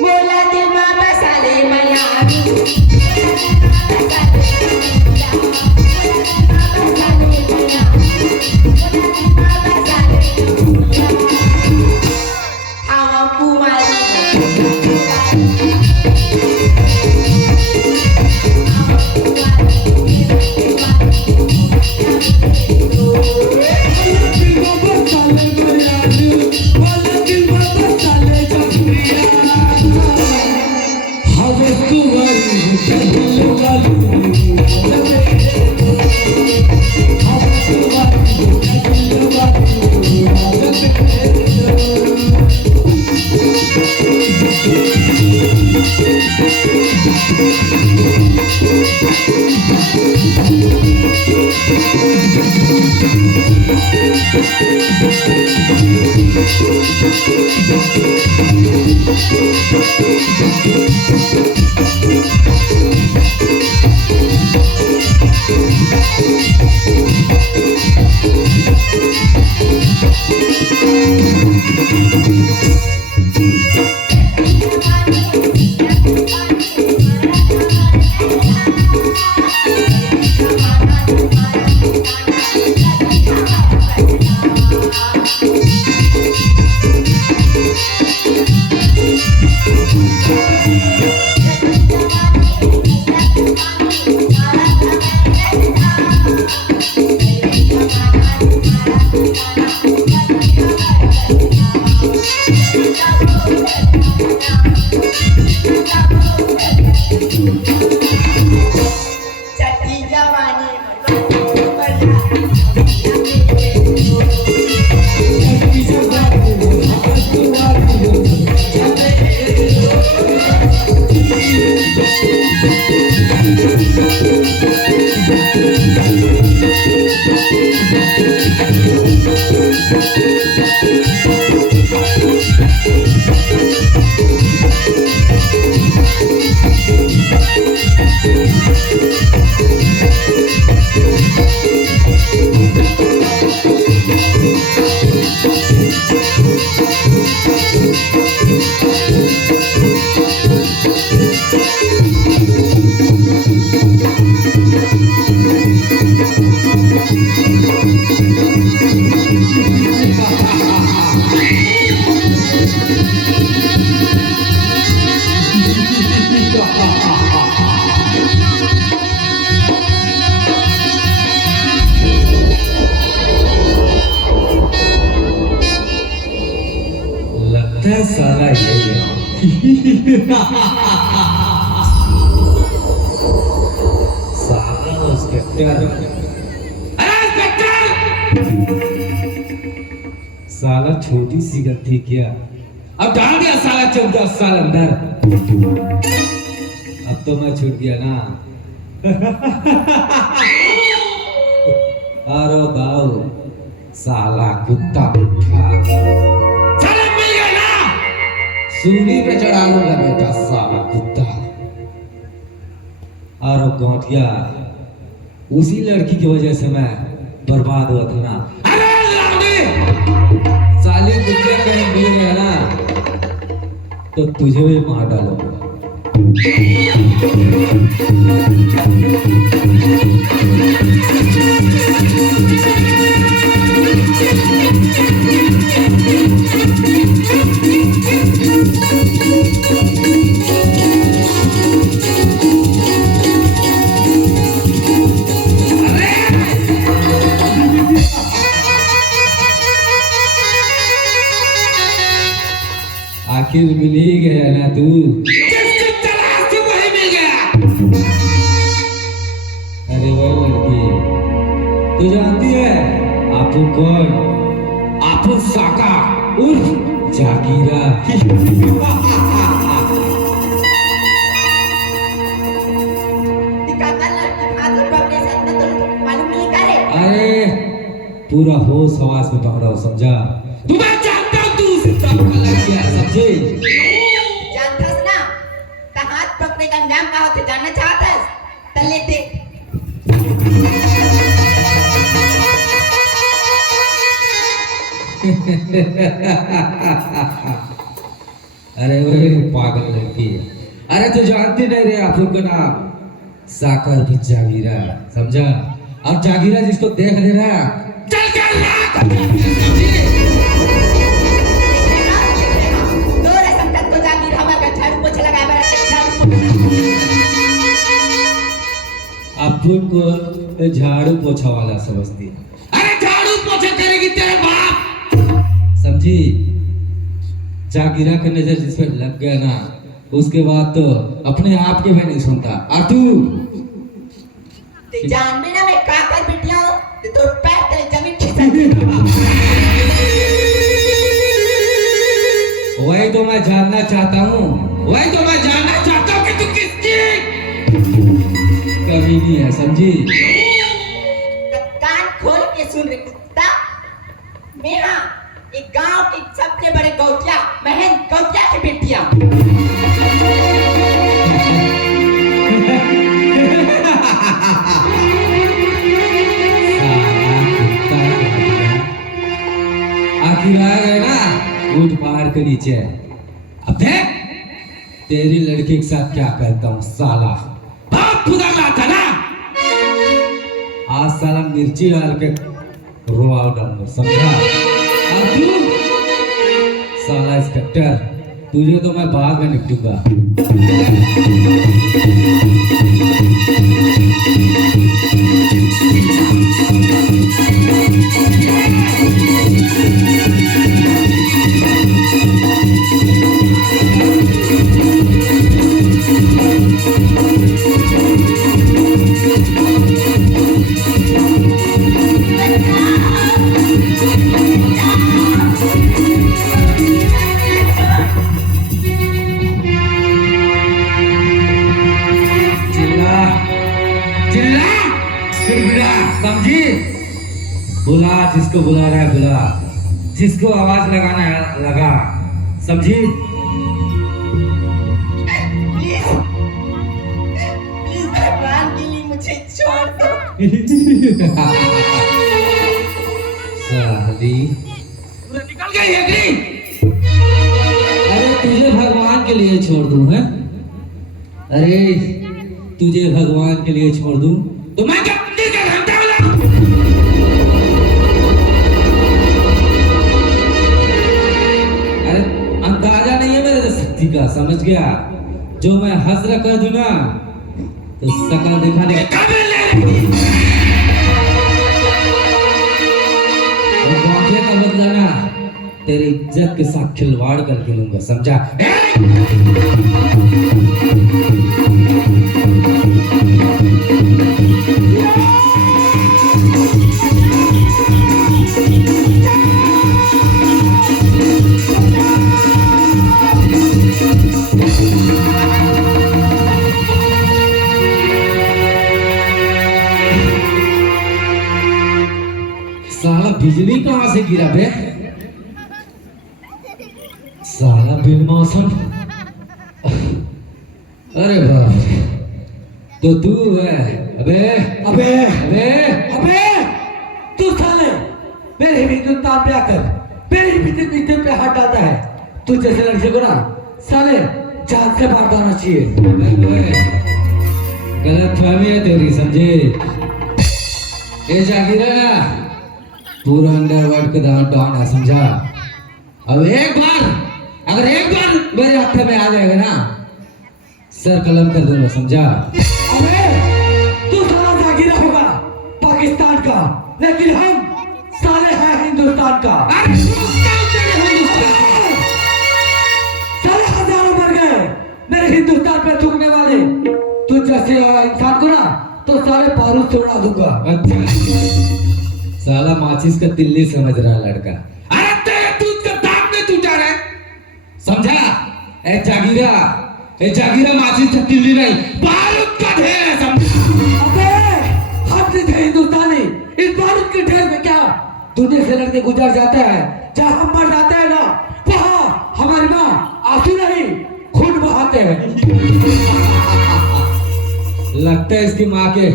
बोला दिल बाबा साले मयारू हवा कुमारी चटी जवानी लगता है साला यही है। साला इंस्पेक्टर, अरे इंस्पेक्टर, साला छोटी सी गलती किया, अब डाल दिया साला 14 साल अंदर। अब तो मैं छूट गया ना। अरे बाऊ साला कुत्ता उठा, साला मिल गया ना, सूली पे चढ़ा लूंगा बेटा साला कुत्ता। और गौटिया उसी लड़की की वजह से मैं बर्बाद हुआ था ना। अरे लाउडी साले कुत्ते कहीं मिल गया ना तो तुझे भी मार डालूंगा। आखिर मिल ही गया ना तू, जिसकी तलाश थी वही मिल गया। अरे वो लड़की तू जानती है आपू कौन? आपू साका उर्फ जागीरा। अरे पूरा होश हवास में पकड़ा हो, समझा? तुम्हें जानता हूँ, तू उसी तरह का लड़की है, समझे? जानथस ना त हाथ पकड़े का नाम का होते जानना चाहतस तले दे। अरे वही पागल लड़की है। अरे तू जानती नहीं रे आप लोग का नाम साकर भी जागीरा, समझा? और जागीरा जिसको देख ले रहा चल कर ला तोरे संकट को जागीर हमर का झाड़ू पोछा लगाए बड़ा अपन को झाड़ू पोछा वाला समझती है। अरे झाड़ू पोछा करेगी तेरे बाप, समझी? जागीरा का नजर जिस पे लग गया ना उसके बाद तो अपने आप के भी नहीं सुनता। और तू ते जान में ना मैं का कर बिटिया ते तो पैर तेरे जमीन खिसक। वही तो मैं जानना चाहता हूँ, वही तो मैं जानना चाहता हूँ कि तू किसकी कमी नहीं है, समझी? कान खोल के सुन रे कुत्ता, मैं हाँ एक गांव की सबसे बड़े गौटिया महन गौटिया की बेटिया है ना ऊंट पहाड़ के नीचे है। अब देख तेरी लड़की के साथ क्या करता हूँ साला। बहुत खुदा था ना, आज साला मिर्ची डाल के रोआव डालूंगा समझा। अब तू साला इंस्पेक्टर, तुझे तो मैं बाद में निपटूंगा। चिल्ला चिल्ला फिर बुला, समझी? बुला जिसको बुला रहा है बुला, जिसको आवाज लगाना है लगा, समझी? प्लीज प्लीज भगवान के लिए मुझे छोड़ दो। साली पूरा निकल गई एकड़ी। अरे तुझे भगवान के लिए छोड़ दूं है? अरे तुझे भगवान के लिए छोड़ दूं तो मैं क्या मंदिर का घंटा बजाऊं? अरे अंदाजा नहीं है मेरे शक्ति का, समझ गया? जो मैं हजरा कर दूं ना तो शकल दिखाने के काबिल नहीं। और बाकी का बदला ना तेरी इज्जत के साथ खिलवाड़ करके लूंगा, समझा? साला बिजली कहां से गिरा बे? साला बिन मौसम। अरे बाप रे, तो तू है? अबे अबे अबे अबे तू साले मेरे हिंदुस्तान पे आकर मेरे बीते पे हाथ डालता है। तू जैसे लड़के को ना साले जान से मार देना चाहिए। गलत फहमी है तेरी, समझे? ये जागीर है ना पूरा अंडरवर्ल्ड का डॉन है, समझा? अब एक बार अगर मेरे हाथ में आ जाएगा ना सर कलम कर दूंगा, समझा? अबे तू साला जागीरा होगा पाकिस्तान का, लेकिन हम साले हैं हिंदुस्तान का। साले हजारों मर गए मेरे हिंदुस्तान पे थूकने वाले। तू जैसे इंसान को ना तो साले बारूद से उड़ा दूंगा। अच्छा साला माचिस का तिल्ली समझ रहा है लड़का। अरे तेरे दूध का दांत में टूटा है, समझा? ए जागीरा माचिस का तिल्ली नहीं बारूद का ढेर है, समझा? अबे हम थे हिंदुस्तानी, इस बारूद के ढेर में क्या दुनिया से लड़के गुजर जाते हैं। जहाँ हम मर जाते हैं ना वहाँ हमारी माँ आंसू नहीं खून बहाते हैं। लगता है इसकी माँ के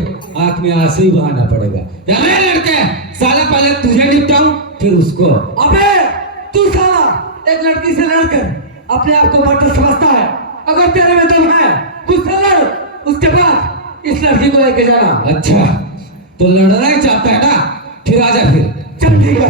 आंख में आंसू ही बहाना पड़ेगा। अरे लड़के साला पहले तुझे निपटाऊं फिर उसको। अबे तू साला एक लड़की से लड़कर अपने आप को मर्द समझता है। अगर तेरे में दम है मुझसे लड़, उसके बाद इस लड़की को लेके जाना। अच्छा तो लड़ना ही चाहता है ना, फिर आजा फिर। चल ठीक है।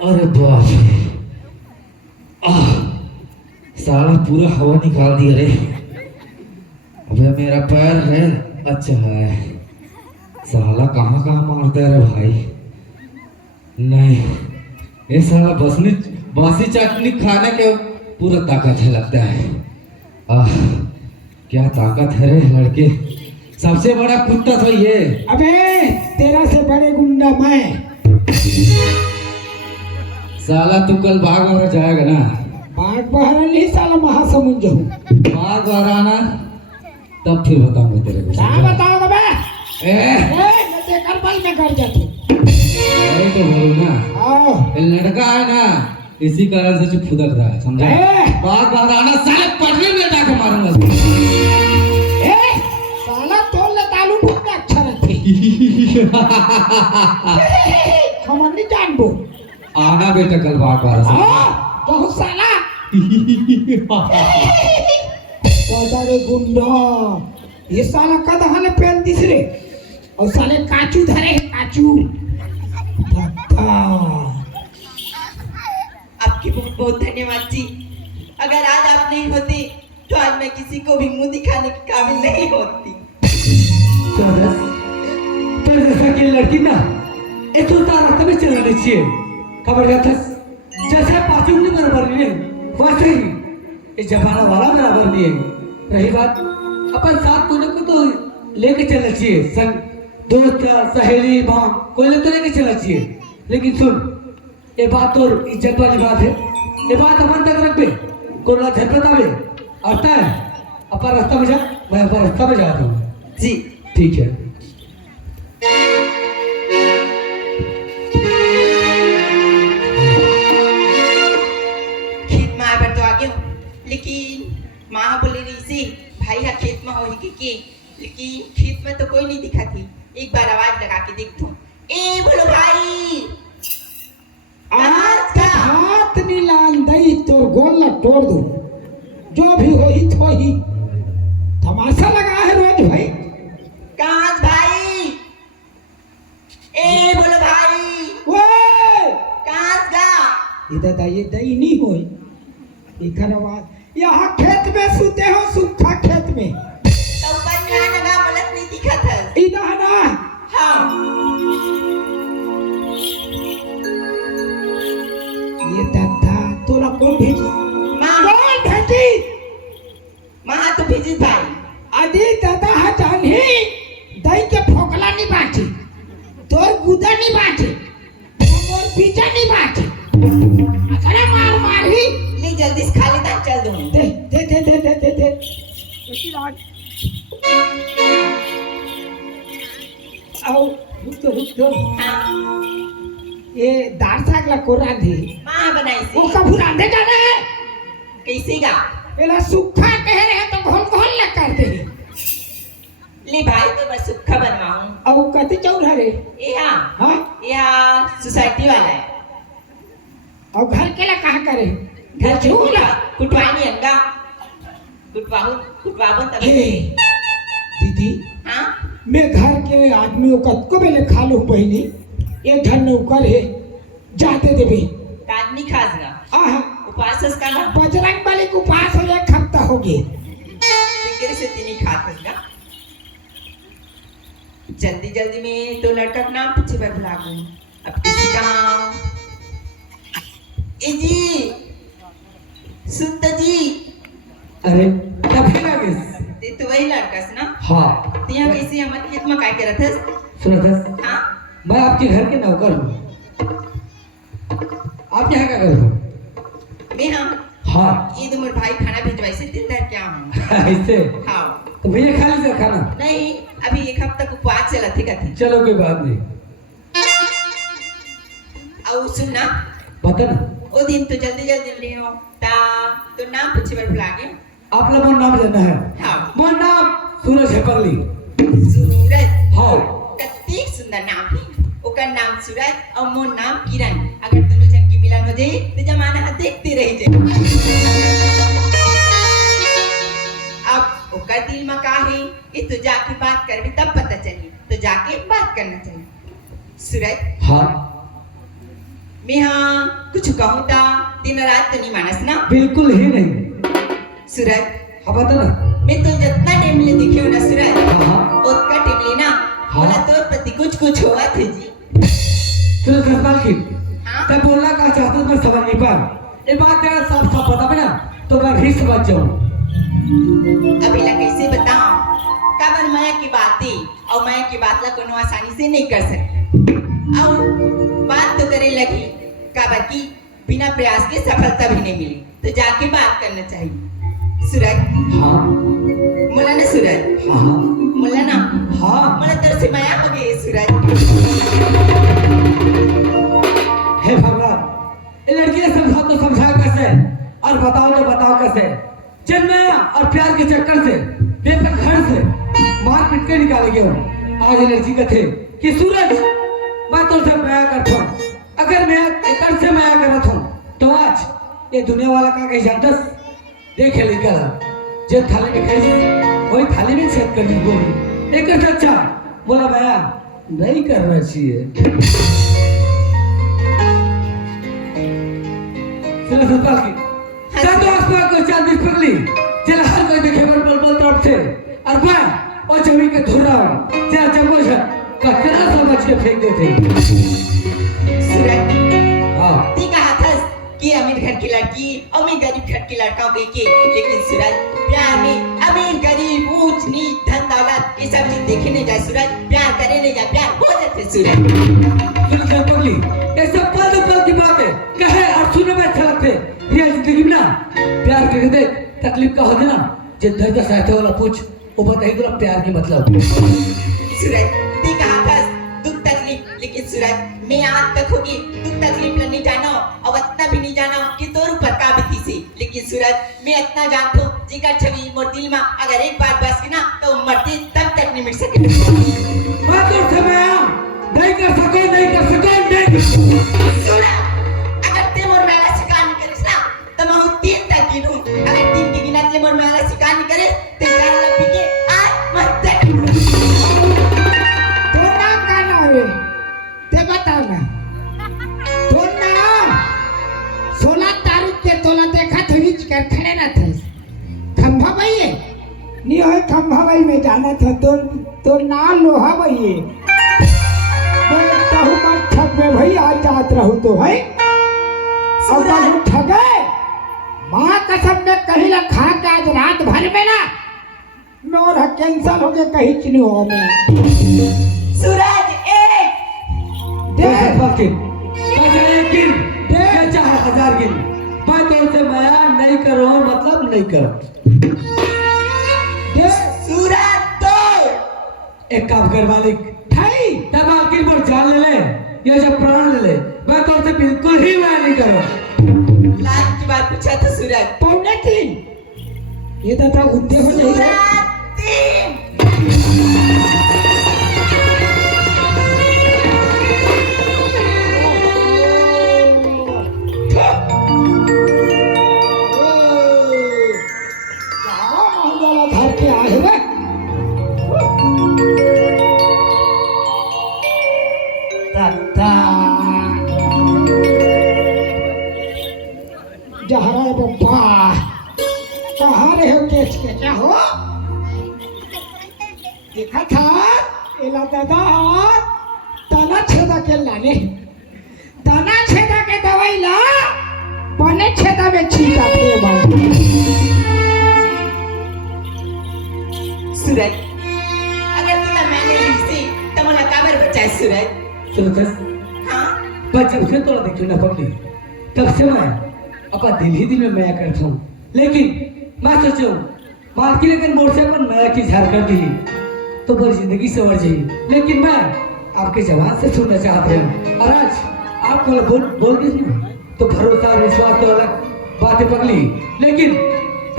अरे बाप रे, साला पूरा हवा निकाल दिया रे। अबे मेरा पैर है, अच्छा है। साला कहाँ कहाँ मारता है रे भाई। नहीं ये साला बासी चटनी खाने के पूरा ताकत है लगता है। क्या ताकत है रे लड़के, सबसे बड़ा कुत्ता तो ये। अबे तेरा से बड़े गुंडा मैं। साला तू कल भाग वारा जाएगा ना? बाघ बहरा नहीं साला महासमुंद हूँ। भाग वारा आना तब फिर बताऊंगा तेरे को। क्या बताओगे बे? मैं तेकर बल में कर जाती। अरे तो बोलो ना, आओ ये लड़का है ना, इसी कारण से जो फुदक रहा है, समझा? भाग वारा आना, साले पटरी में जाके मारूंगा। साला तोल ले तालू बहुत अच्छा रहते। हम नहीं जानबो। आना बेटा कल भाग वारा से। बहुत साला। रे गुंडा ये साला कद हाले पेन दिस रे और साले काचू धरे है काचू। आपके बहुत बहुत धन्यवाद जी। अगर आज आप नहीं होते तो आज मैं किसी को भी मुंह दिखाने के काबिल नहीं होती। तो जैसा कि लड़की ना ये तो रास्ते में चलना चाहिए, खबर जाता जैसे पाचुंग नहीं बराबर नहीं है वैसे ही ये जमाना वाला बराबर नहीं है। रही बात अपन साथ कोने को तो लेके चलना चाहिए, संग दोस्त सहेली माँ कोई तो लेके चलना चाहिए। लेकिन सुन ये बात और इज्जत वाली बात है, ये बात अपन तक रख बे, कोरोना झटपट आवे आता है अपन रास्ता में जा, मैं अपन रास्ता में जाता हूँ जी ठीक है। खेत में आए तो आ गया, लेकिन माँ बोले रही से भाई हा खेत में हो ही के, लेकिन खेत में तो कोई नहीं दिखा थी। एक बार आवाज लगा के देखता हूँ। ए बोलो भाई, आज का हाथ नहीं लान दई तो गोल न तोड़ दो, जो भी हो ही तो ही। तमाशा लगा है रोज भाई। कांच भाई, ए बोलो भाई, ओए कांच गा। इधर दाई दई नहीं होई। इधर आवाज यहाँ खेत में सुते हो, सूखा खेत में। तो ऊपर में आने का बोलत नहीं दिखा था। इधर ना हाँ ये दादा तोरा कौन भेजी? माँ, कौन भेजी? माँ तो भेजी भाई। अरे दादा हा जानी दई के फोकला नहीं बाची, तोर गुदा नहीं बाची, तोर बीजा नहीं बाची। अरे मार मार ही ले जल्दी से खा लेता चल दूँ। दे दे दे दे दे दे दे। आओ रुक तो हाँ ये दाल साग ला को रांधे माँ बनाई वो सी। कब रांधे जाना है? कैसे गा? पहला सूखा कह रहे हैं तो घोल घोल लग करते हैं। ले भाई तो मैं सुखा बनवाऊँ। और कति चौरा रे यहाँ हाँ यहाँ सोसाइटी वाला है। और घर के ला कहाँ करे? घर चूल्हा कुटवाई नहीं अंगा, कुटवाबो तब। दीदी हाँ मैं घर के आदमियों का को पहले खा लूं बहनी, ये घर नौकर है जाते देवे। आदमी खास गा आहा उपास का ना बजरंग बली को पास हो एक हफ्ता हो गए। फिक्र से तीन खात गा। जल्दी जल्दी में तो लड़का का नाम पीछे पर भुला गई। अब किसी का ए जी सुन तो जी, अरे तब फिर आ गए। ते तो वही लड़का से ना। हाँ ते यहाँ कैसे हमारे खेत में काय करत है? सुनो हाँ मैं आपके घर के नौकर हूँ, आप यहाँ क्या कर रहे हो? मैं हाँ हाँ ईद उमर भाई खाना भिजवाई से दिन भर क्या हूँ। ऐसे हाँ तो भैया खा लीजिए खाना। नहीं अभी एक हफ्ता को उपवास चला थी कथी। चलो कोई बात नहीं, और सुन ना बता ना वो दिन तो जल्दी जल्दी ले हो ता तो नाम पूछे पर भुला गए। आप लोग मोर नाम जानना है? हाँ मोर नाम सूरज है पगली। सूरज हाँ कत्ती सुंदर नाम है। ओकर नाम सूरज और मोर नाम किरण। अगर दोनों जन की मिलन हो जाए तो जमाना हाथ देखते रह जाए। अब ओकर दिल में का है ये तो जाके बात करबी तब पता चली, तो जाके बात करना चाहिए। सूरज हाँ मैं हाँ कुछ कहूँ ता दिन रात तो नहीं मानस ना? बिल्कुल ही नहीं। सूरज हाँ बता ना। मैं तो जितना टेमले दिखे हो ना सूरज हाँ उतना टेमले ना हाँ। बोला तो प्रति कुछ हुआ थे जी। सूरज रसपाल की हाँ तब बोलना का चाहता मैं समझ नहीं पा। ये बात तेरा साफ साफ बता ना तो मैं भी समझ जाऊँ। अभी ला कैसे बताऊं? काबर माया की बात और मैं की बात ला कोनो आसानी से नहीं कर सकती और बात तो करे लगी काबर की बिना प्रयास के सफलता भी नहीं मिली तो जाके बात करना चाहिए। सूरज हाँ मुला ना सूरज हाँ मुला ना हाँ मुला तेरे से माया हो गई सूरज। हे भगवान, ये लड़की ने समझा तो समझा कैसे और बताओ तो बताओ कैसे। चन्नैया और प्यार के चक्कर से पेपर घर से मार पीट के निकाले गए हूँ। आज ये लड़की का थे कि सूरज मैं तुझसे माया करता हूँ, अगर मैं एक से माया करत हूँ तो आज ये दुनिया वाला का कहीं जानतस देखे लेकर जे थाली में खाई वही थाली में छेद कर दी गोली एक अच्छा बोला माया नहीं करना चाहिए। चलो ससुराल की क्या तो आसपास को चांदी पगली चल हर कोई देखे बल तरफ से और मैं और जमीन के धुरा चला चम्मच कचरा समझ के फेंक देते। सूरज हाँ ती कहा था कि अमीर घर की लड़की और मैं गरीब घर की लड़का हो के लेकिन सूरज प्यार में अमीर गरीब ऊंच नीच धन दौलत ये सब चीज देखे नहीं जाए। सूरज प्यार करे नहीं जाए प्यार हो जाते सूरज। चलो पगली ये सब पल की बात है कहे और सुनने में अच्छा लगते रियल जिंदगी में ना प्यार करके देख तकलीफ का हो ना जे दर्द सहते वाला पूछ वो बताइए तेरा प्यार की मतलब। सूरज ती कहा था दुख तकलीफ लेकिन सूरज मैं आज तक होगी दुख तकलीफ नहीं जाना और इतना भी नहीं जाना कि तोर ऊपर का बीती से लेकिन सूरज मैं इतना जानता हूँ जिकर छवि मोर दिल में अगर एक बार बस की ना तो मरते तब तक नहीं मिट सके। मैं तो समय नहीं कर सको सूरज अगर ते मोर मेला शिकार नहीं करिस ना तो मैं 3 तक गिनूं अगर 3 की गिनत ले मोर मेला शिकार नहीं करे तो जान लपी के आत्महत्या तो ना का ना रे ते बताओ ना तो ना 16 तारीख के तोला देखा तो हिच कर खड़े ना थे खंभा भाई नहीं है खंभा भाई में जाना था तो ना लोहा भाई कहूँ मत ठग में भाई आज जात रहूँ तो है अब बाजू ठगे माँ कसम में कहीं ना खा के आज रात भर में ना मोर कैंसल हो गए कहीं चुनी हो में सूरज एक देख वकील बचा एक गिन दे चाहे 1000 गिन मैं तो से माया नहीं करो मतलब नहीं करो। सूरज तो एक काम कर मालिक ठाई तब आखिर पर जान ले ये जब प्राण ले मैं तो से बिल्कुल ही माया नहीं करो। लाख की बात पूछा था सूरज 2.3 ये तो उद्योग हो जाएगा सूरज 3 घर के आए हुए जहरा बप्पा कहाँ रहे हो केच के क्या हो देखा था एला दादा तना छेदा के लाने तना छेदा के दवाई ला बने छेदा में छीटा के बाद सूरज अगर तुला मैंने ली तो मोला काबर बचाए सूरज। चलो बस हाँ पर जब से तोड़ा देखियो ना पगली तब से मैं अपना दिल ही दिल में माया करता हूँ लेकिन मैं सोचो मार की लेकिन मोड़ से अपन माया की झाड़ कर दी तो बड़ी जिंदगी सवर जाएगी लेकिन मैं आपके जवान से सुनना चाहते हैं और आज आपको बोल भी तो भरोसा और विश्वास तो अलग बात है पगली लेकिन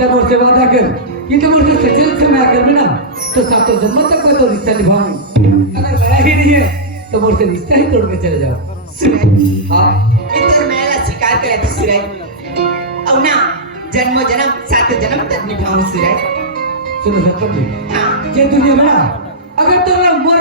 तब मुझसे वादा कर ये तो मुझसे सचल से माया कर ना तो सातों जन्मों तक मैं तो रिश्ता निभाऊंगी अगर माया ही नहीं है तो मुझसे रिश्ता ही तोड़ के चले जाओ। सूरज हाँ ये तो मेला शिकार करे थे सूरज और ना जन्मों जन्म 7 जन्म तक निभाऊं सूरज। सुनो सर हाँ ये दुनिया में ना अगर तो मोर